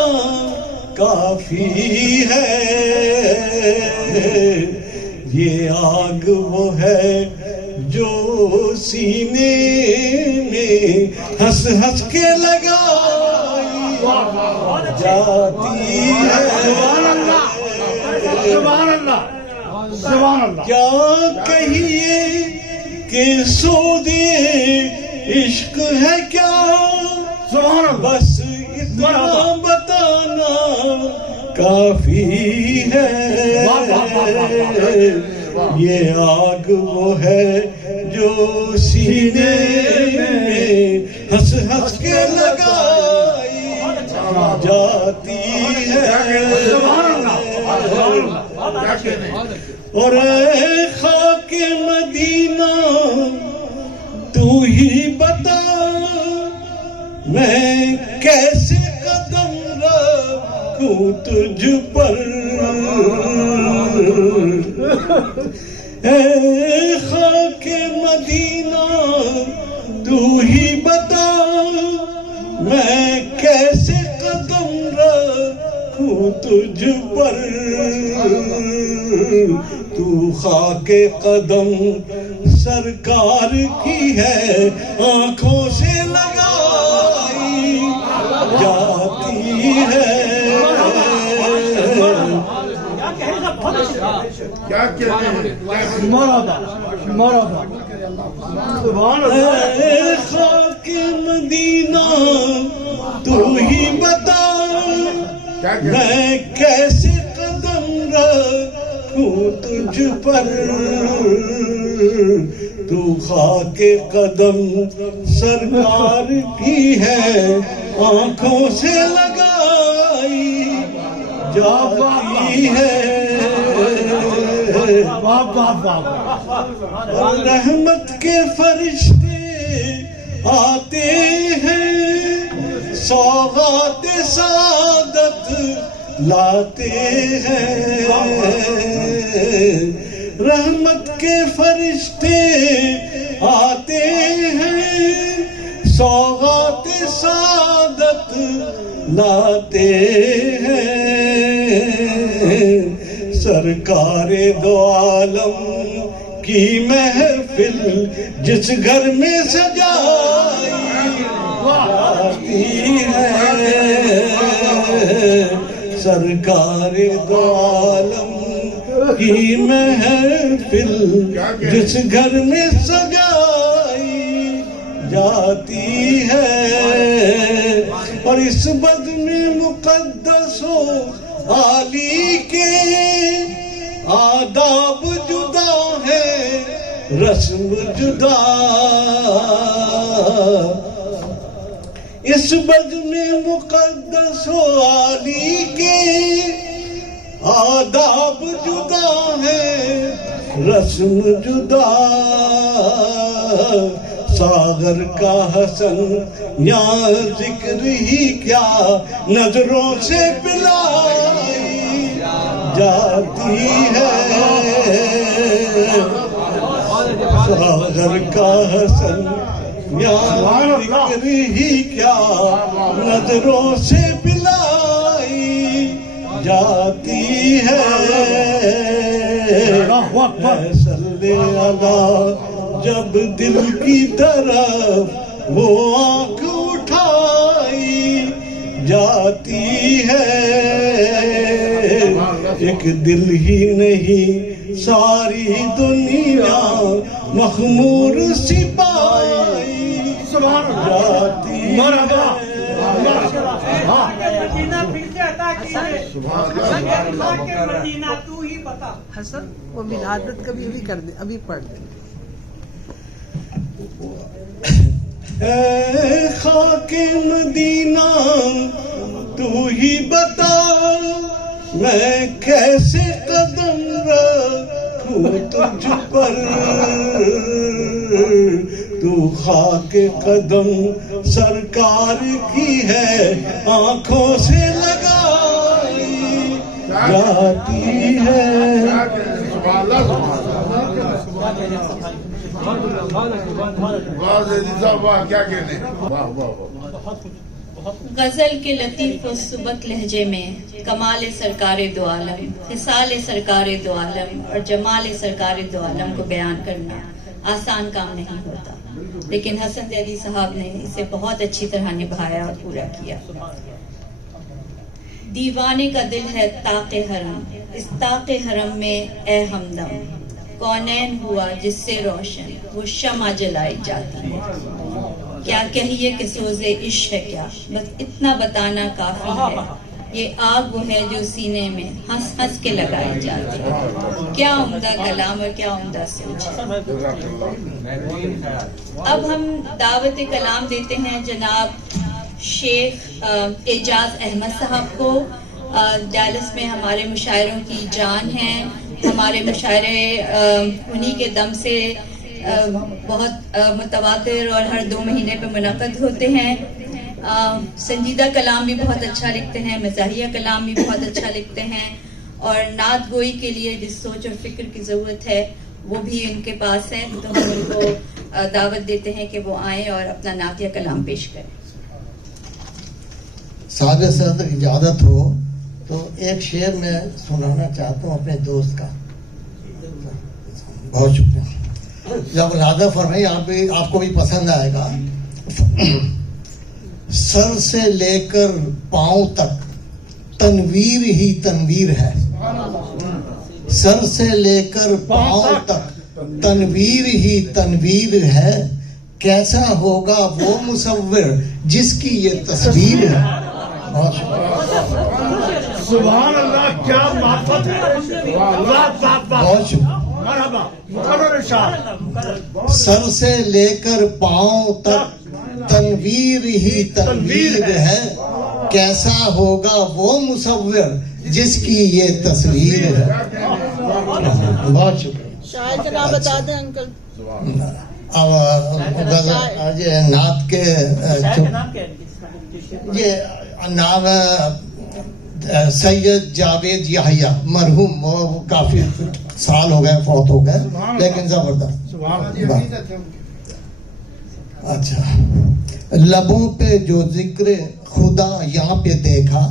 کافی ہے، یہ آگ وہ ہے جو سینے میں ہنس ہنس کے لگائی جاتی ہے، کیا کہیے کہ سودے عشق ہے کیا، بس اتنا بتانا کافی ہے، یہ آگ وہ ہے جو سینے میں ہنس ہنس کے لگائی جاتی ہے، اور اے خاک مدینہ تو ہی بتا میں کیسے قدم رکھوں تجھ پر، اے خاک مدینہ تو ہی بتا میں کیسے قدم رکھوں تجھ پر، تو خاک قدم سرکار کی ہے آنکھوں سے لگائی جاتی ہے، کیا کہتے ہیں اے خاک مدینہ تو ہی بتا میں کیسے قدم رکھوں تجھ پر، تو خاک قدم سرکار کی ہے آنکھوں سے لگائی جاتی ہے، رحمت کے فرشتے آتے ہیں سوغات سعادت لاتے ہیں، رحمت کے فرشتے آتے ہیں سوغات سعادت لاتے ہیں، سرکار دو عالم کی محفل جس گھر میں سجائی جاتی ہے، سرکار دو عالم کی محفل جس گھر میں سجائی جاتی ہے، اور اس بد میں مقدس و عالی کے آداب جدا ہے رسم جدا، اس بزم مقدس و عالی کے آداب جدا ہے رسم جدا، ساغر کا حسن یا ذکر ہی کیا نظروں سے پلائی جاتی ہے، ساغر کا حسن یا ذکر ہی کیا نظروں سے پلائی جاتی ہے، صلی اللہ جب دل کی طرف وہ آنکھ اٹھائی جاتی ہے، ایک دل ہی نہیں ساری دنیا مخمور سپائی جاتی ہے۔ حسن وہ ولادت کبھی بھی کر دے، ابھی پڑھ دے۔ اے خاک مدینہ تو ہی بتا میں کیسے قدم رکھوں تجھ پر، تو خاک قدم سرکار کی ہے آنکھوں سے لگائی جاتی ہے۔ غزل کے لطیف و سبک لہجے میں کمال سرکار دو عالم، خصال سرکار دو عالم اور جمال سرکار دو عالم کو بیان کرنا آسان کام نہیں ہوتا، لیکن حسن زیدی صاحب نے اسے بہت اچھی طرح نبھایا اور پورا کیا۔ دیوانے کا دل ہے طاق حرم، اس طاق حرم میں اے ہمدم کونین ہوا جس سے روشن وہ شمع جلائی جاتی ہے، کیا کہیے کہ سوز عشق ہے کیا، بس اتنا بتانا کافی ہے، یہ آگ وہ ہے جو سینے میں ہنس ہنس کے لگائی جاتی ہے۔ کیا عمدہ کلام اور کیا عمدہ سوچ ہے۔ اب ہم دعوت کلام دیتے ہیں جناب شیخ اعجاز احمد صاحب کو۔ ڈیلس میں ہمارے مشاعروں کی جان ہیں، ہمارے مشاعرے انہی کے دم سے بہت متواتر اور ہر 2 مہینے پہ منعقد ہوتے ہیں۔ سنجیدہ کلام بھی بہت اچھا لکھتے ہیں، مزاحیہ کلام بھی بہت اچھا لکھتے ہیں، اور نعت گوئی کے لیے جس سوچ اور فکر کی ضرورت ہے وہ بھی ان کے پاس ہے، تو ہم ان کو دعوت دیتے ہیں کہ وہ آئیں اور اپنا نعتیہ کلام پیش کریں۔ صاحب صدر اجازت ہو تو ایک شعر میں سنانا چاہتا ہوں اپنے دوست کا۔ بہت شکریہ، جب ارادہ فرمائی آپ کو بھی پسند آئے گا۔ سر سے لے کر پاؤں تک تنویر ہی تنویر ہے، سر سے لے کر پاؤں تک تنویر ہی تنویر ہے، کیسا ہوگا وہ مصور جس کی یہ تصویر ہے۔ بہت شکریہ، سبحان اللہ، کیا معرفت ہے، بہت شکریہ۔ سر سے لے کر پاؤں تک تنویر ہی تنویر ہے، کیسا ہوگا وہ مصور جس کی یہ تصویر ہے۔ بہت شکریہ۔ شاید کا نام بتا دیں انکل۔ اب نعت کے یہ نام سید جاوید یحییٰ مرحوم، وہ کافی سال ہو گئے فوت ہو گئے، لیکن زبردست۔ اچھا، لبوں پہ جو ذکر خدا یہاں پہ دیکھا،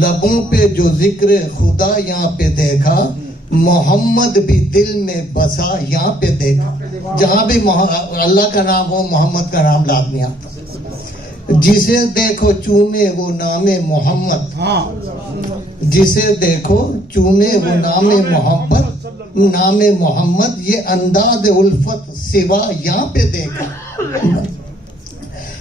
لبوں پہ جو ذکر خدا یہاں پہ دیکھا، محمد بھی دل میں بسا یہاں پہ دیکھا۔ جہاں بھی اللہ کا نام ہو محمد کا نام لازمی آتا، جسے دیکھو چومے وہ نام محمد، جسے دیکھو چومے وہ نام محبت، نام محمد، یہ انداز الفت سوا یہاں پہ دیکھا۔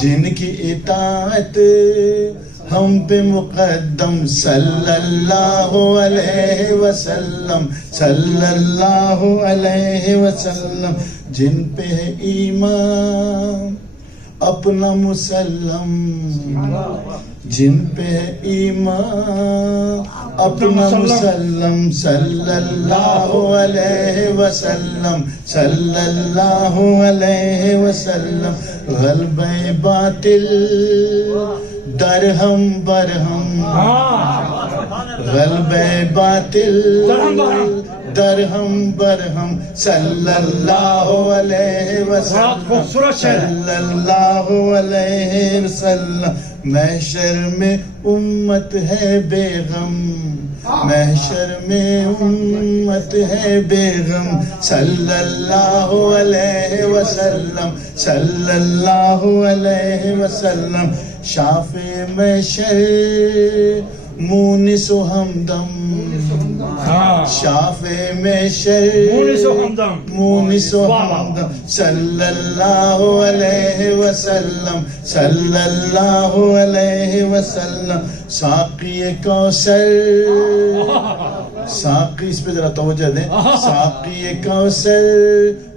جن کی اطاعت ہم پہ مقدم صلی اللہ علیہ وسلم، صلی اللہ علیہ وسلم، جن پہ ہے ایمان اپنا مسلم، جن پہ ہے ایمان اپنا مسلم، صلی اللہ علیہ وسلم، صلی اللہ علیہ وسلم، غلبہ باطل درہم برہم، غلبہ باطل درہم برہم، صلی اللہ علیہ وسلم، صلی اللہ علیہ وسلم، محشر میں امت ہے بے غم، محشر میں امت ہے بے غم، صلی اللہ علیہ وسلم، صلی اللہ علیہ وسلم، شافع محشر مونس و ہمدم، شافع محشر مونس و ہمدم، صلی اللہ علیہ وسلم، صلی اللہ علیہ وسلم، ساقی کوثر، ساقی، اس پہ ذرا توجہ دیں، ساقی کوثر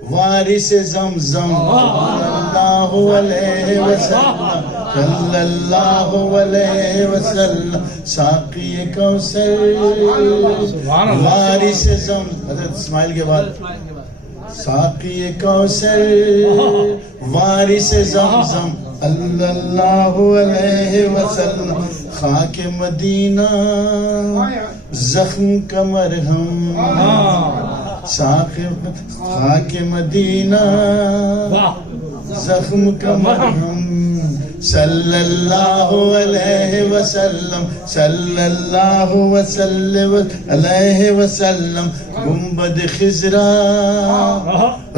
وارث زمزم، صلی اللہ علیہ وسلم، صلی اللہ علیہ وسلم، ساقی کوثر وارث زمزم، حضرت اسماعیل کے بعد ساقی کوثر وارث زمزم، صلی اللہ علیہ وسلم، خاک مدینہ زخم کا مرہم، خاک مدینہ زخم کا مرہم، صلی اللہ علیہ وسلم، صلی اللہ وسلم علیہ وسلم، گنبد خضرا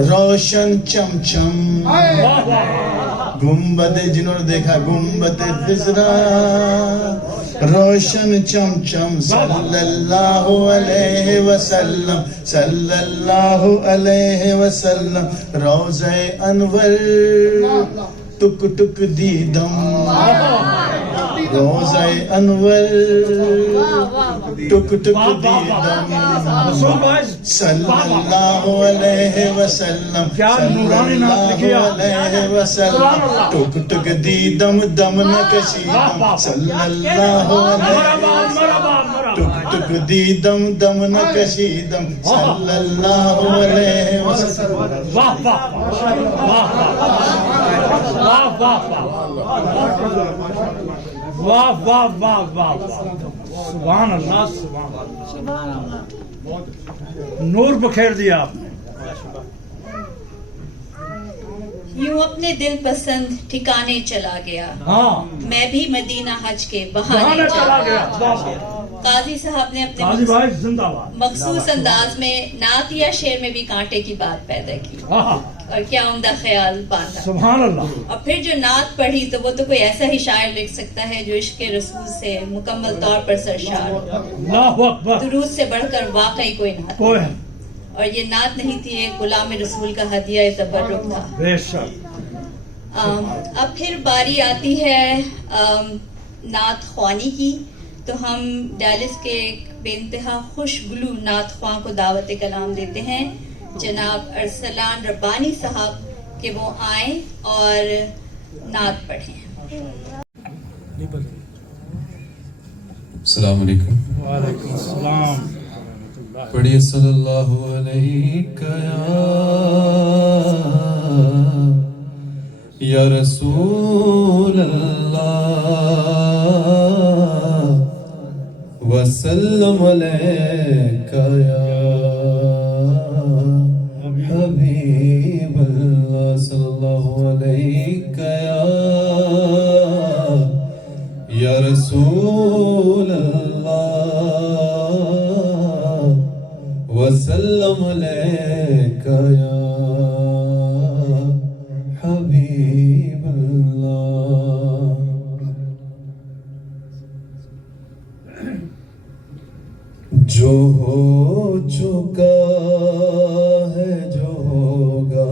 روشن چمچم، گنبد، جنہوں نے دیکھا گنبد خضرا روشن چمچم، صلی اللہ علیہ وسلم، صلی اللہ علیہ وسلم، روضہ انور ٹک ٹک دیدم، روضہ انور ٹک ٹک دیدم، صلی اللہ علیہ وسلم، صلی اللہ علیہ وسلم، ٹک ٹک دیدم دم نہ کشیدم، صلی اللہ علیہ وسلم، ٹک ٹک دیدم دم نہ کشیدم، صلی اللہ علیہ وسلم۔ واہ واہ واہ واہ واہ واہ واہ، سبحان اللہ، سبحان اللہ، نور بکھیر دیا آپ نے۔ یوں اپنے دل پسند ٹھکانے چلا گیا، میں بھی مدینہ حج کے بہانے چلا گیا۔ قاضی صاحب نے اپنے مخصوص انداز میں نعت یا شعر میں بھی کانٹے کی بات پیدا کی، اور کیا عمدہ خیال باندھا، سبحان اللہ۔ اور پھر جو نعت پڑھی تو وہ تو کوئی ایسا ہی شاعر لکھ سکتا ہے جو عشق رسول سے مکمل طور پر سرشار ہو، درود سے بڑھ کر واقعی کوئی نعت، اور یہ نعت نہیں تھی، ایک غلام رسول کا ہدیہ تبرک تھا۔ اب پھر باری آتی ہے نعت خوانی کی، تو ہم ڈیلس کے ایک بے انتہا خوشگلو نعت خواں کو دعوت کلام دیتے ہیں، جناب ارسلان ربانی صاحب، کہ وہ آئیں اور نعت پڑھیں۔ السلام علیکم۔ وعلیکم السلام۔ پڑھیے صلی اللہ علیہ یا رسول اللہ وسلم علیکہ یا حبیب اللہ، صلی اللہ علیہ یا رسول اللہ وسلم علیکہ یا حبیب اللہ۔ جو ہو چکا ہے جو ہوگا،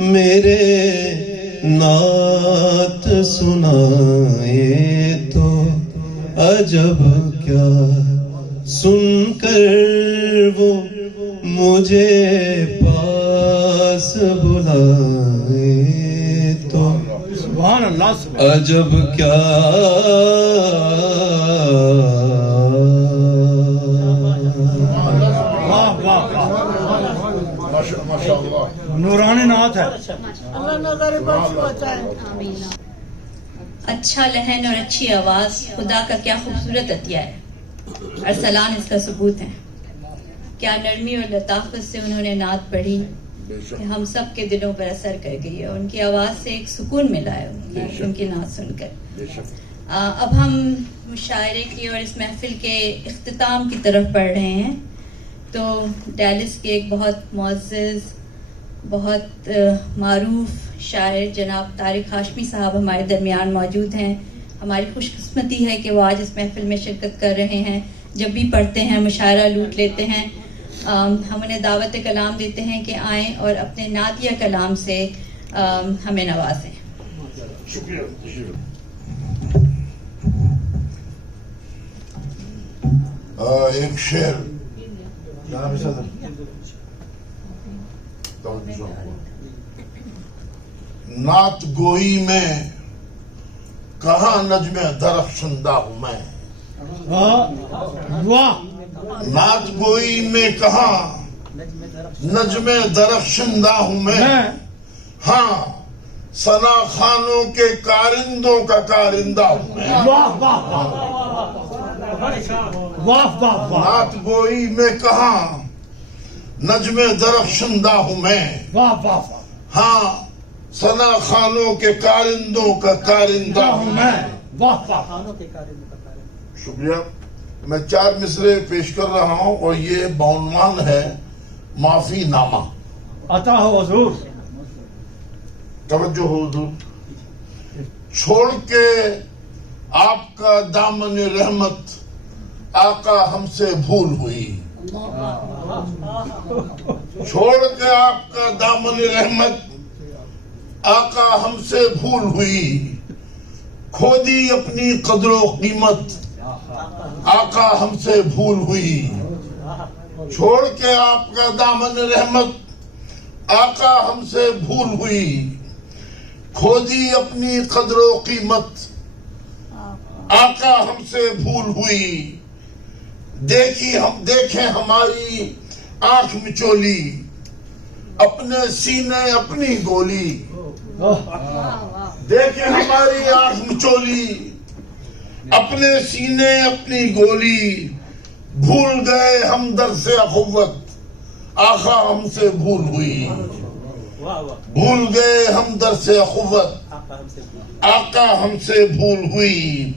میرے نعت سنائے تو عجب کیا، سن کر وہ مجھے پاس بلائے تو سبحان اللہ عجب کیا، نورانی نعت ہے. اچھا لہن اور اچھی آواز خدا کا کیا خوبصورت عطیہ ہے. ارسلان اس کا ثبوت ہے. کیا نرمی اور لطافت سے انہوں نے نعت پڑھی کہ ہم سب کے دلوں پر اثر کر گئی ہے. ان کی آواز سے ایک سکون ملا ہے ان کی نعت سن کر. اب ہم مشاعرے کی اور اس محفل کے اختتام کی طرف بڑھ رہے ہیں. تو ڈیلس کے ایک بہت معزز، بہت معروف شاعر جناب طارق ہاشمی صاحب ہمارے درمیان موجود ہیں. ہماری خوش قسمتی ہے کہ وہ آج اس محفل میں شرکت کر رہے ہیں. جب بھی پڑھتے ہیں مشاعرہ لوٹ لیتے ہیں. ہم انہیں دعوت کلام دیتے ہیں کہ آئیں اور اپنے نعتیہ کلام سے ہمیں نوازیں. شکریہ. ایک شعر نعت گوئی میں کہاں نجم درخشندہ ہوں میں. نعت گوئی میں کہاں نجم درخشندہ ہوں میں. ہاں ثنا خانوں کے کارندوں کا کارندہ ہوں میں. نعت گوئی میں کہاں نجم درخشندہ ہوں میں. ہاں ثنا خانوں کے کارندوں کا کارندہ ہوں میں. شکریہ. میں 4 مصرے پیش کر رہا ہوں اور یہ بعنوان ہے معافی نامہ. عطا ہو حضور. توجہ ہو حضور. چھوڑ کے آپ کا دامن رحمت آقا ہم سے بھول ہوئی. چھوڑ کے آپ کا دامن رحمت آقا ہم سے بھول ہوئی. کھو دی اپنی قدر و قیمت آقا ہم سے بھول ہوئی. چھوڑ کے آپ کا دامن رحمت آقا ہم سے بھول ہوئی. کھو دی اپنی قدر و قیمت آقا ہم سے بھول ہوئی. دیکھیں ہماری آنکھ مچولی اپنے سینے اپنی گولی. دیکھیں ہماری آنکھ مچولی اپنے سینے اپنی گولی. بھول گئے ہم در سے اخوت آقا ہم سے بھول ہوئی. بھول گئے ہم در سے اخوت آقا ہم سے بھول ہوئی.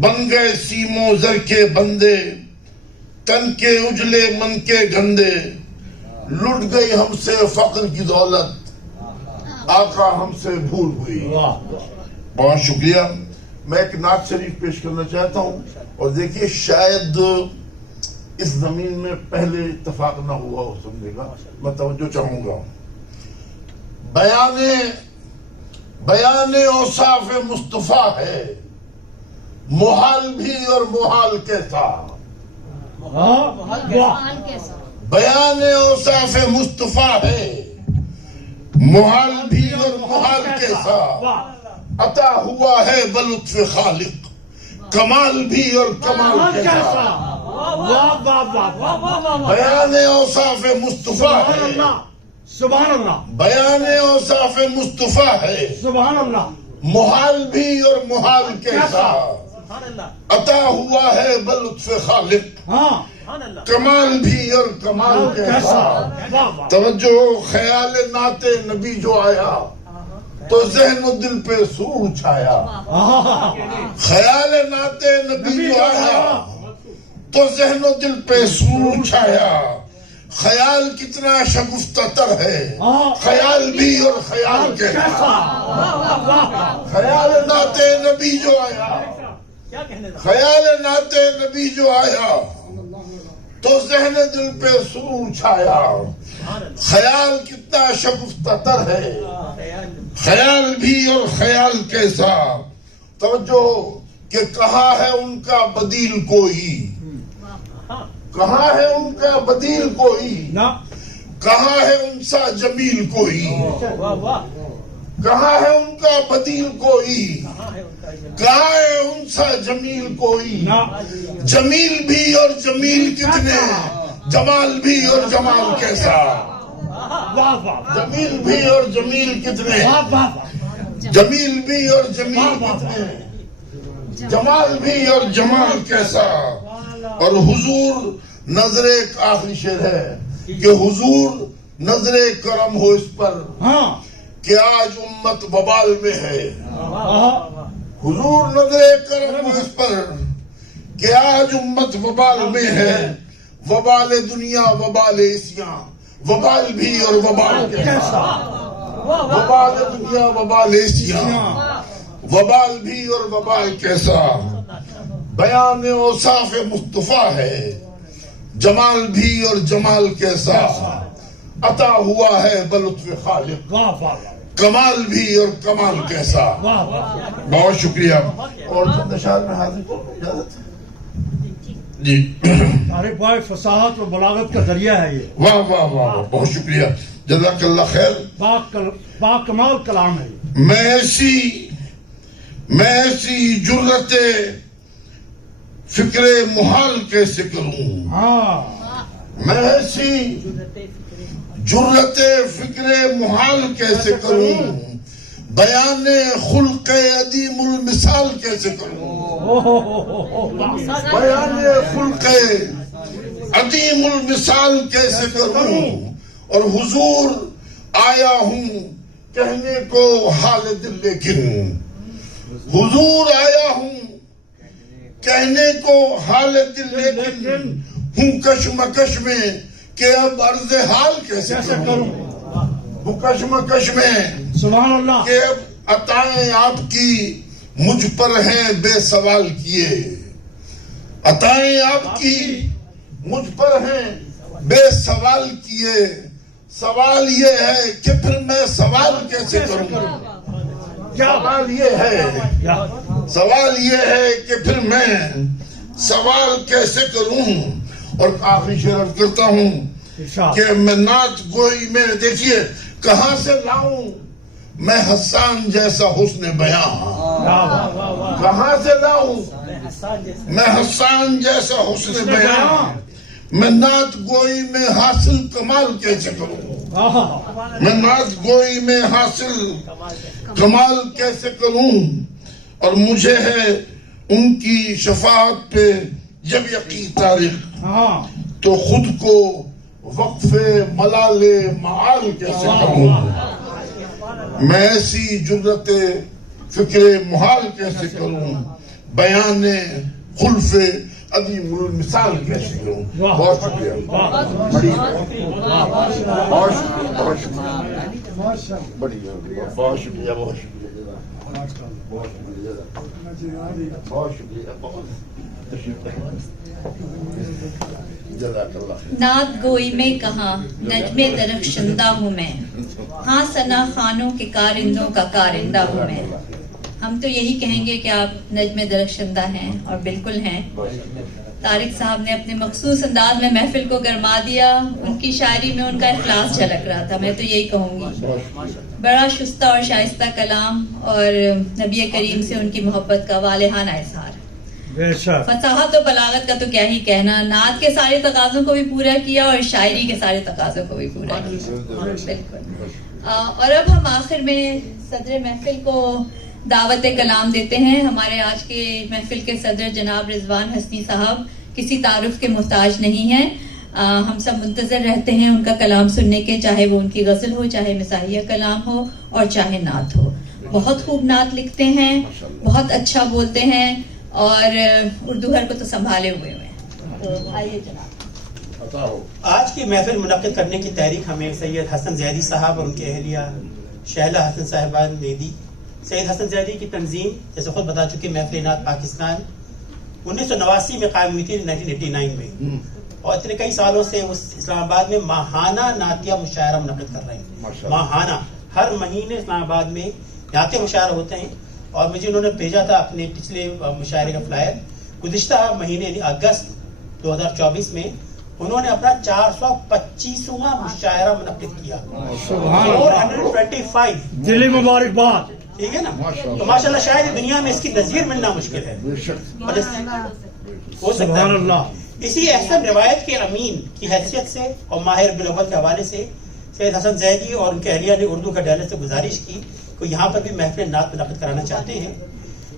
بن گئے سیمو زر کے بندے تن کے اجلے من کے گندے. لٹ گئی ہم سے فقر کی دولت آقا ہم سے بھول ہوئی. بہت شکریہ. میں ایک نعت شریف پیش کرنا چاہتا ہوں اور دیکھیے شاید اس زمین میں پہلے اتفاق نہ ہوا ہو سمجھے گا. میں توجہ چاہوں گا. بیان اوصاف مصطفیٰ ہے محال بھی اور محال کیسا. بیان اوصاف مصطفیٰ ہے محال بھی اور محال کیسا. عطا ہوا ہے بلطف خالق کمال بھی اور کمال کیسا. بیان اوصاف مصطفیٰ ہے. سبحان اللہ. بیان اوصاف مصطفیٰ ہے سبحان اللہ. محال بھی اور محال کیسا. عطا ہوا ہے بلطف خالق کمال بھی اور کمال کیسا. توجہ. خیال نعت نبی جو آیا تو ذہن و دل پہ سور چھایا. خیال نعت نبی جو آیا تو ذہن و دل پہ سور چھایا. خیال کتنا شگفتہ تر ہے خیال بھی اور خیال کیسا. خیال نعت نبی جو آیا خیال نعت نبی جو آیا تو ذہن دل پہ سرور چھایا. خیال کتنا شگفتہ تر ہے، خیال بھی اور خیال کیسا، توجہ کہ کہاں ہے ان کا بدیل کوئی، کہاں ہے ان کا بدیل کوئی، کہاں ہے ان سا جمیل کوئی، کہاں ہے ان کا بدیل کوئی، کہاں ہے ان سا جمیل کوئی، جمیل بھی اور جمیل کتنے، جمال بھی اور جمال کیسا، جمیل بھی اور جمیل کتنے، جمیل بھی اور جمیل کتنے، جمال بھی اور جمال کیسا۔ اور حضور نظر ایک آخری شعر ہے کہ حضور نظر کرم ہو اس پر کہ آج امت وبال میں ہے، حضور نظر کرم ہو اس پر کہ آج امت وبال میں ہے، وبال دنیا وبال اسیاں، وبال بھی اور وبال کیسا، وبال دنیا وبال اسیاں، وبال بھی اور وبال کیسا۔ بیان اوصاف مصطفیٰ ہے، جمال بھی اور جمال کیسا، عطا ہوا ہے بلطف خالق، کمال بھی اور کمال کیسا۔ بہت شکریہ۔ اور چند اشعار میں حاضر کو اجازت جی۔ ارے بھائی فصاحت و بلاغت کا ذریعہ ہے یہ۔ واہ واہ واہ، بہت شکریہ، جزاک اللہ خیر۔ با کمال کلام ہے۔ میں ایسی جرت فکر محال کیسے کروں، میں ایسی جرت فکر محال کیسے کروں، بیان خلق عدیم المثال کیسے کروں، بیان خلق عدیم المثال کیسے کروں، اور حضور آیا ہوں کہنے کو حال دل لیکن، حضور آیا ہوں کہنے کو حال دل لیکن، ہوں کشمکش میں کہ اب عرض حال کیسے کروں، ہوں کشمکش میں سبحان اللہ کہ اب عطائیں آپ کی مجھ پر ہیں بے سوال کیے، عطائیں آپ کی مجھ پر ہیں بے سوال کیے، سوال یہ ہے کہ پھر میں سوال کیسے کروں، سوال یہ ہے، سوال یہ ہے کہ پھر میں سوال کیسے کروں۔ اور آخری شعر عرض کرتا ہوں کہ میں نعت گوئی میں دیکھیے کہاں سے لاؤں میں حسان جیسا حسن بیان، کہاں سے لاؤں میں حسان جیسا حسن بیان، میں نعت گوئی میں حاصل کمال کیسے کروں، میں نعت گوئی میں حاصل کمال کیسے کروں۔ اور مجھے ہے ان کی شفاعت پہ جب یقین تاریخ تو خود کو وقف ملال معال کیسے کروں، میں ایسی جرت فکر محال کیسے کروں، بیان خلف عدیم المثال کیسے کروں۔ بہت شکریہ، بہت شکریہ، بہت شکریہ، بہت شکریہ، بہت نعت گوئی میں کہاں نجم درخشندہ ہوں میں، ہاں ثنا خانوں کے کارندوں کا کارندہ ہوں میں۔ ہم تو یہی کہیں گے کہ آپ نجم درخشندہ ہیں، اور بالکل ہیں۔ طارق صاحب نے اپنے مخصوص انداز میں محفل کو گرما دیا، ان کی شاعری میں ان کا اخلاص جھلک رہا تھا، میں تو یہی کہوں گی۔ بڑا شستہ اور شائستہ کلام، اور نبی کریم سے ان کی محبت کا والہانہ اظہار۔ فصاحت و بلاغت کا تو کیا ہی کہنا، نعت کے سارے تقاضوں کو بھی پورا کیا اور شاعری کے سارے تقاضوں کو بھی پورا کیا، بالکل۔ اور اب ہم آخر میں صدر محفل کو دعوت کلام دیتے ہیں۔ ہمارے آج کے محفل کے صدر جناب رضوان حسنی صاحب کسی تعارف کے محتاج نہیں ہیں، ہم سب منتظر رہتے ہیں ان کا کلام سننے کے، چاہے وہ ان کی غزل ہو، چاہے مزاحیہ کلام ہو، اور چاہے نعت ہو۔ بہت خوب نعت لکھتے ہیں، بہت اچھا بولتے ہیں، اور اردو گھر کو تو سنبھالے ہوئے ہیں۔ تو آئیے جناب۔ آج کی محفل منعقد کرنے کی تحریک ہمیں سید حسن زیدی صاحب اور ان کے اہلیہ شہلہ حسن صاحبان نے دی۔ سید حسن زیدی کی تنظیم جیسے خود بتا چکے محفل نعت پاکستان 1989 میں قائم ہوئی تھی، 1989 میں، اور اتنے کئی سالوں سے وہ اسلام آباد میں ماہانہ نعتیہ مشاعرہ منعقد کر رہے ہیں. ماہانہ ہر مہینے اسلام آباد میں نعتیہ مشاعرہ ہوتے ہیں. اور مجھے انہوں نے بھیجا تھا اپنے پچھلے مشاعرے کا فلائر. گزشتہ مہینے یعنی اگست 2024 میں انہوں نے اپنا 425واں مشاعرہ منعقد کیا. 425 دلی مبارکباد. ٹھیک ہے نا. تو ماشاءاللہ شاید دنیا میں اس کی نظیر ملنا مشکل ہے. ہو سکتا ہے. اسی احسن روایت کے امین کی حیثیت سے اور ماہر بالاول کے حوالے سے سید حسن زیدی اور ان کے اہلیہ نے اردو کا ڈائلر سے گزارش کی کہ یہاں پر بھی محفل نعت منعقد کرانا چاہتے ہیں.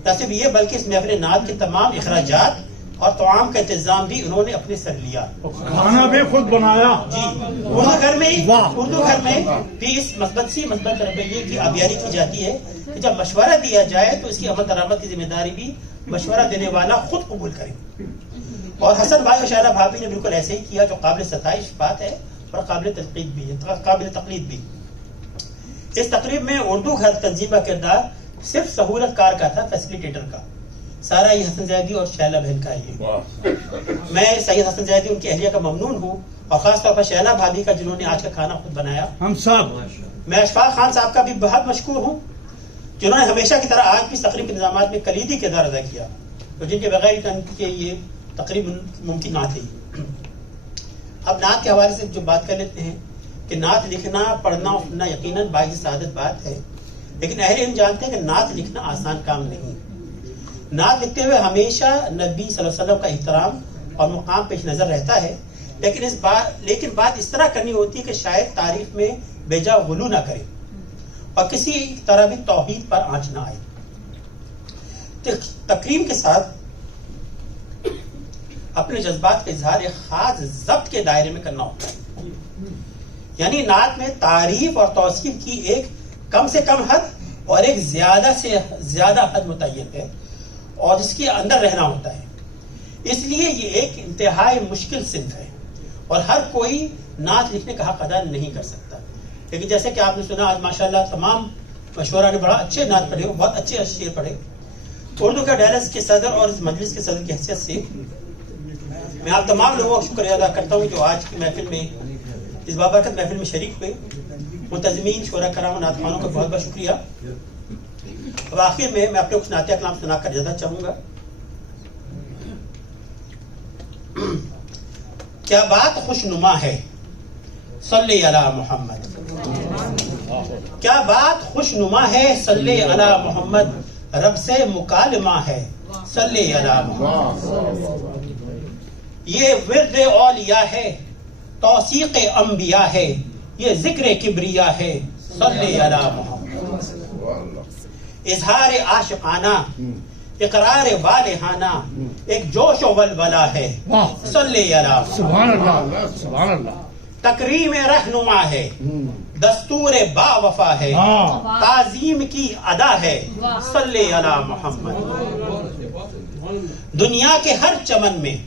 نہ صرف یہ بلکہ اس محفل نعت کے تمام اخراجات اور طعام کا انتظام بھی انہوں نے اپنے سر لیا. کھانا بھی خود بنایا. جی. اردو گھر میں بھی اس مثبت رویے کی آبیاری کی جاتی ہے کہ جب مشورہ دیا جائے تو اس کی عمل درآمد کی ذمہ داری بھی مشورہ دینے والا خود قبول کرے. اور حسن بھائی اور شائرہ بھابھی نے بالکل ایسے ہی کیا جو قابل ستائش بات ہے اور قابل تقلید بھی. اس تقریب میں اردو گھر تنظیم کا کردار صرف سہولت کار کا تھا, فیسیلیٹیٹر کا. سارا یہ حسن زیدی اور شیلہ بہن کا ہے. میں سید حسن زیدی ان کی اہلیہ کا ممنون ہوں اور خاص طور پر شیلہ بھابھی کا جنہوں نے آج کا کھانا خود بنایا. ہم سب. میں اشفاق خان صاحب کا بھی بہت مشکور ہوں جنہوں نے ہمیشہ کی طرح آج بھی تقریب کے انتظامات میں کلیدی کردار ادا کیا, تو جن کے بغیر یہ تقریب ممکن نہ تھی. اب نعت کے حوالے سے جو بات کر لیتے ہیں کہ نعت لکھنا پڑھنا اور سننا یقیناً باعث سعادت بات ہے, لیکن اہل علم جانتے ہیں کہ نعت لکھنا آسان کام نہیں. نعت لکھتے ہوئے ہمیشہ نبی صلی اللہ علیہ وسلم کا احترام اور مقام پیش نظر رہتا ہے, لیکن بات اس طرح کرنی ہوتی ہے کہ شاید تعریف میں بیجا غلو نہ کرے اور کسی طرح بھی توحید پر آنچ نہ آئے. تقریم کے ساتھ اپنے جذبات کا اظہار ایک خاص ضبط کے دائرے میں کرنا ہوتا ہے. یعنی نعت میں تعریف اور توصیف کی ایک کم سے کم حد اور ایک زیادہ سے زیادہ حد متعین ہے اور اس کے اندر رہنا ہوتا ہے. اس لیے یہ ایک انتہائی مشکل صنف ہے اور ہر کوئی نعت لکھنے کا حق ادا نہیں کر سکتا. لیکن جیسے کہ آپ نے سنا آج ماشاءاللہ تمام مشورہ نے بڑا اچھے نعت پڑھے, بہت اچھے شعر پڑھے. اردو کا ڈائلرز کے صدر اور اس مجلس کے صدر کی حیثیت سے میں آپ تمام لوگوں کا شکریہ ادا کرتا ہوں جو آج کی محفل میں اس بابرکت محفل میں شریک ہوئے. منتظمین, شعراء کرام و نعت خوانوں کا بہت بہت شکریہ. اب آخر میں اپنے کچھ نعتیہ کلام سنا کر اجازت چاہوں گا. کیا بات خوش نما ہے, صلی علی محمد. کیا بات خوش نما ہے, صلی علی محمد. رب سے مکالمہ ہے, صلی علی محمد. یہ ورد اولیاء ہے, توثیق انبیاء ہے, یہ ذکر کبریا ہے, صلی علی محمد. اظہار عاشقانہ, اقرار والہانہ, ایک جوش و ولولہ ہے, صلی علی محمد. سبحان اللہ, سبحان اللہ. تکریم رہنما ہے, دستور با وفا ہے, تعظیم کی ادا ہے, صلی علی محمد. دنیا کے ہر چمن میں,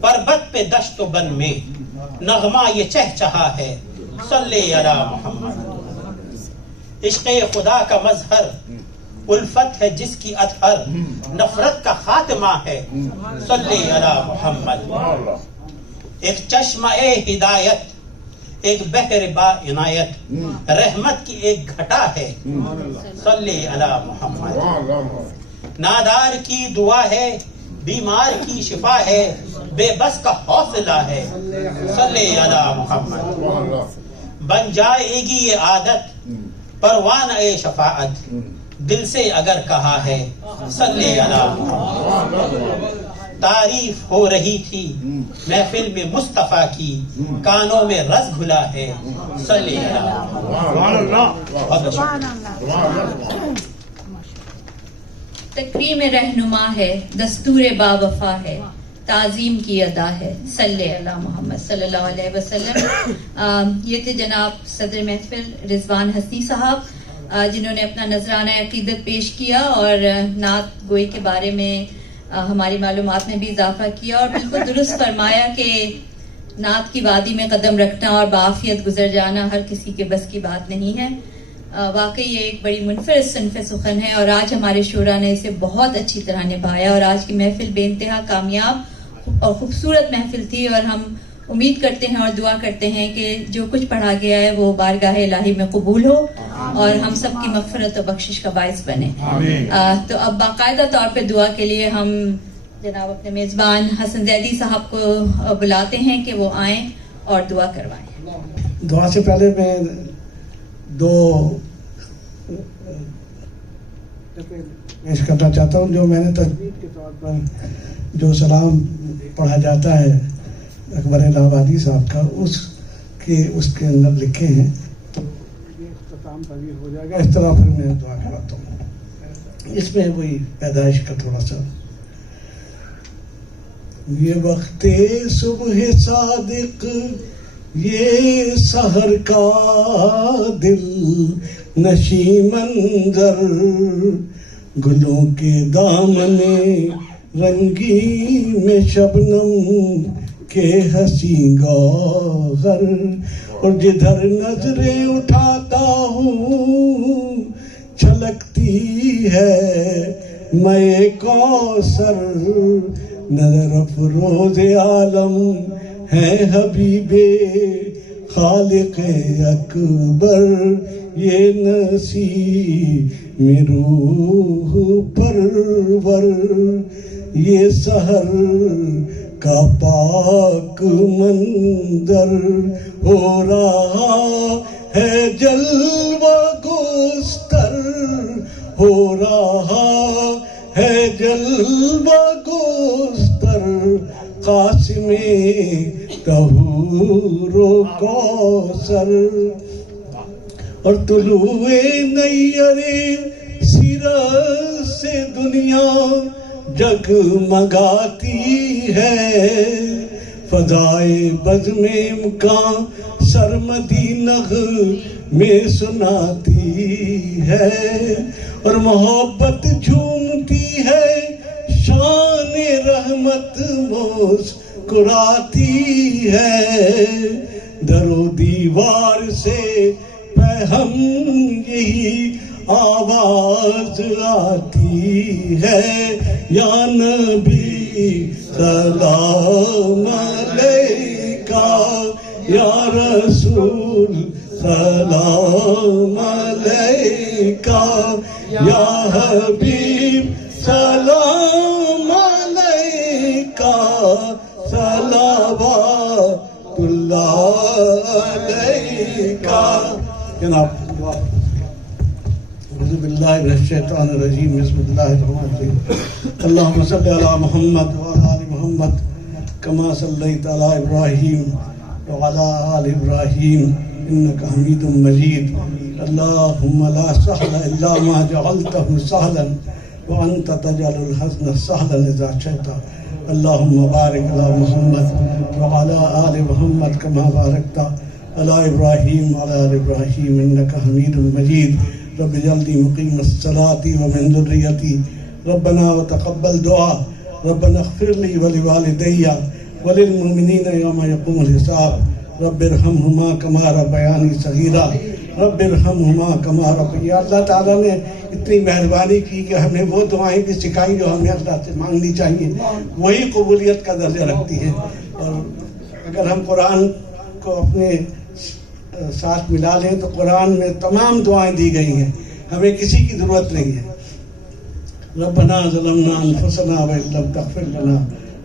پربت پہ دشت و بن میں, نغمہ یہ چہچہا ہے, صلی علی محمد. عشق خدا کا مظہر, الفت ہے جس کی اطہر, نفرت کا خاتمہ ہے, صلی علی محمد. ایک چشمہ ہدایت, ایک بحر با عنایت, رحمت کی ایک گھٹا ہے, صلی علی محمد. نادار کی دعا ہے, بیمار کی شفا ہے, بے بس کا حوصلہ ہے, صلی علی محمد. بن جائے گی یہ عادت, پروانہ شفاعت, دل سے اگر کہا ہے, صلی علی محمد. تعریف ہو رہی تھی محفل میں مصطفیٰ کی, کانوں میں رس گھلا ہے, صلی علی محمد. تکریم رہنما ہے, دستور با وفا ہے, تعظیم کی ادا ہے, صلی علی محمد صلی اللہ علیہ وسلم. یہ تھے جناب صدر محفل رضوان حسنی صاحب, جنہوں نے اپنا نذرانہ عقیدت پیش کیا اور نعت گوئی کے بارے میں ہماری معلومات میں بھی اضافہ کیا, اور بالکل درست فرمایا کہ نعت کی وادی میں قدم رکھنا اور بعافیت گزر جانا ہر کسی کے بس کی بات نہیں ہے. واقعی یہ ایک بڑی منفرد صنف سخن ہے اور آج ہمارے شعراء نے اسے بہت اچھی طرح نبھایا اور آج کی محفل بے انتہا کامیاب, اور خوبصورت محفل تھی، اور ہم امید کرتے ہیں اور دعا کرتے ہیں کہ جو کچھ پڑھا گیا ہے وہ بارگاہ الہی میں قبول ہو اور ہم سب کی مغفرت و بخشش کا باعث بنے. تو اب باقاعدہ طور پہ دعا کے لیے ہم جناب اپنے میزبان حسن زیدی صاحب کو بلاتے ہیں کہ وہ آئیں اور دعا کروائیں. دعا سے پہلے میں دو پیش کرنا چاہتا ہوں. جو میں نے تجوید کے طور پر جو سلام پڑھا جاتا ہے اکبر الہ آبادی صاحب کا، اس کے اندر لکھے ہیں، تو یہ اختتام پذیر ہو جائے گا. اس طرح پھر میں دعا کراتا ہوں. اس میں وہی پیدائش کا تھوڑا سا. یہ وقت صبح صادق، یہ سحر کا دل نشی منظر، گلوں کے دامن رنگی میں شبنم کے حسین گوہر، اور جدھر نظریں اٹھاتا ہوں چھلکتی ہے میں کوثر. نظر افروز عالم ہے حبیب خالق اکبر، یہ نسیم روح پرور، یہ سحر کا پاک منظر. ہو رہا ہے جلوہ گستر، ہو رہا ہے جلوہ گستر، قاسم طہور و کوثر. اور طلوع نیر سیرت سے دنیا جگمگاتی ہے، فضائے بزم امکان سرمدی نغمے سناتی ہے. اور محبت جھومتی ہے، شان رحمت مسکراتی ہے. در و دیوار سے ہم یہی آواز آتی ہے، یا نبی سلام علیکہ، یا رسول سلام علیکہ، یا حبیب سلام علیکہ، صلوات اللہ علیکہ. جناب اعوذ باللہ من الشیطان الرجیم، بسم اللہ الرحمن الرحیم. اللہم صلی علی محمد وعلی آل محمد کما صلیت علی ابراہیم وعلی آل ابراہیم انک حمید مجید. اللہم لا سہل الا ما جعلتہ سہلا وانت تجعل الحزن سہلا اذا شئت. اللہم بارک علی محمد وعلی آل محمد کما بارکت علی ابراہیم وعلی آل ابراہیم انک حمید مجید. رب اجعلنی مقیم الصلاۃ ومن ذریتی، ربنا وتقبل دعا، ربنا اغفر لی ولوالدی وللمؤمنین یوم یقوم الحساب. رب ارحمہما کما ربیانی صغیرا، رب ارحمہما کما ربیانی. اللہ تعالیٰ نے اتنی مہربانی کی کہ ہمیں وہ دعائیں بھی سکھائی جو ہمیں اللہ سے مانگنی چاہیے، وہی قبولیت کا درجہ رکھتی ہیں. اور اگر ہم قرآن کو اپنے ساتھ ملا لیں تو قرآن میں تمام دعائیں دی گئی ہیں، ہمیں کسی کی ضرورت نہیں ہے. ربنا ظلمنا انفسنا وان لم تغفر لنا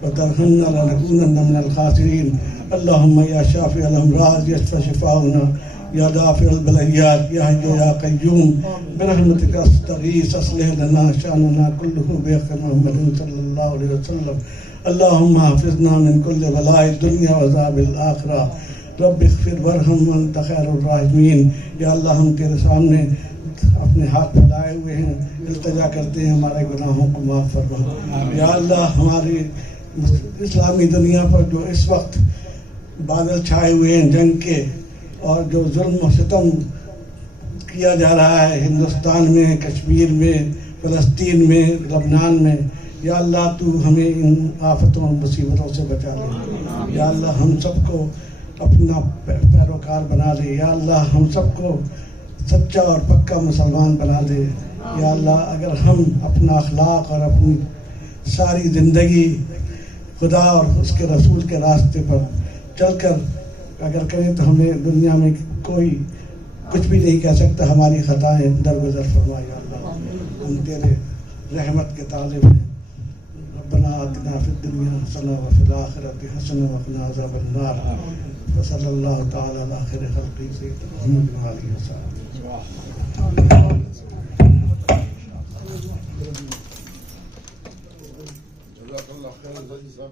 وترحمنا لنكونن من الخاسرین. اللہم یا شافی الامراض یشفی شفاؤنا، یا دافع البلیات، یا حی یا قیوم برحمتک استغیث، اصلح لنا شاننا کلہ بحق محمد صلی اللہ علیہ وسلم. اللہم حافظنا من کل بلاء الدنیا وعذاب الآخرہ. رب اغفر ورحم وانت خیر الراحمین. یا اللہ ہم تیرے سامنے اپنے ہاتھ پھیلائے ہوئے ہیں، التجا کرتے ہیں ہمارے گناہوں کو معاف فرما. یا اللہ ہماری اسلامی دنیا پر جو اس وقت بادل چھائے ہوئے ہیں جنگ کے، اور جو ظلم و ستم کیا جا رہا ہے ہندوستان میں، کشمیر میں، فلسطین میں، لبنان میں، یا اللہ تو ہمیں ان آفتوں اور مصیبتوں سے بچا لے. یا اللہ ہم سب کو اپنا پیروکار بنا لے. یا اللہ ہم سب کو سچا اور پکا مسلمان بنا دے. یا اللہ اگر ہم اپنا اخلاق اور اپنی ساری زندگی خدا اور اس کے رسول کے راستے پر چل کر اگر کریں تو ہمیں دنیا میں کوئی کچھ بھی نہیں کہہ سکتا. ہماری خطائیں درگزر فرما یا اللہ. ہم تیرے رحمت کے طالب ہیں. ربنا آتنا فی الدنیا حسنہ وفی الآخرۃ حسنہ وقنا عذاب النار. وصلی اللہ تعالی علی خیر خلقہ سیدنا محمد و آلہ وصحبہ. جزاک اللہ خیر.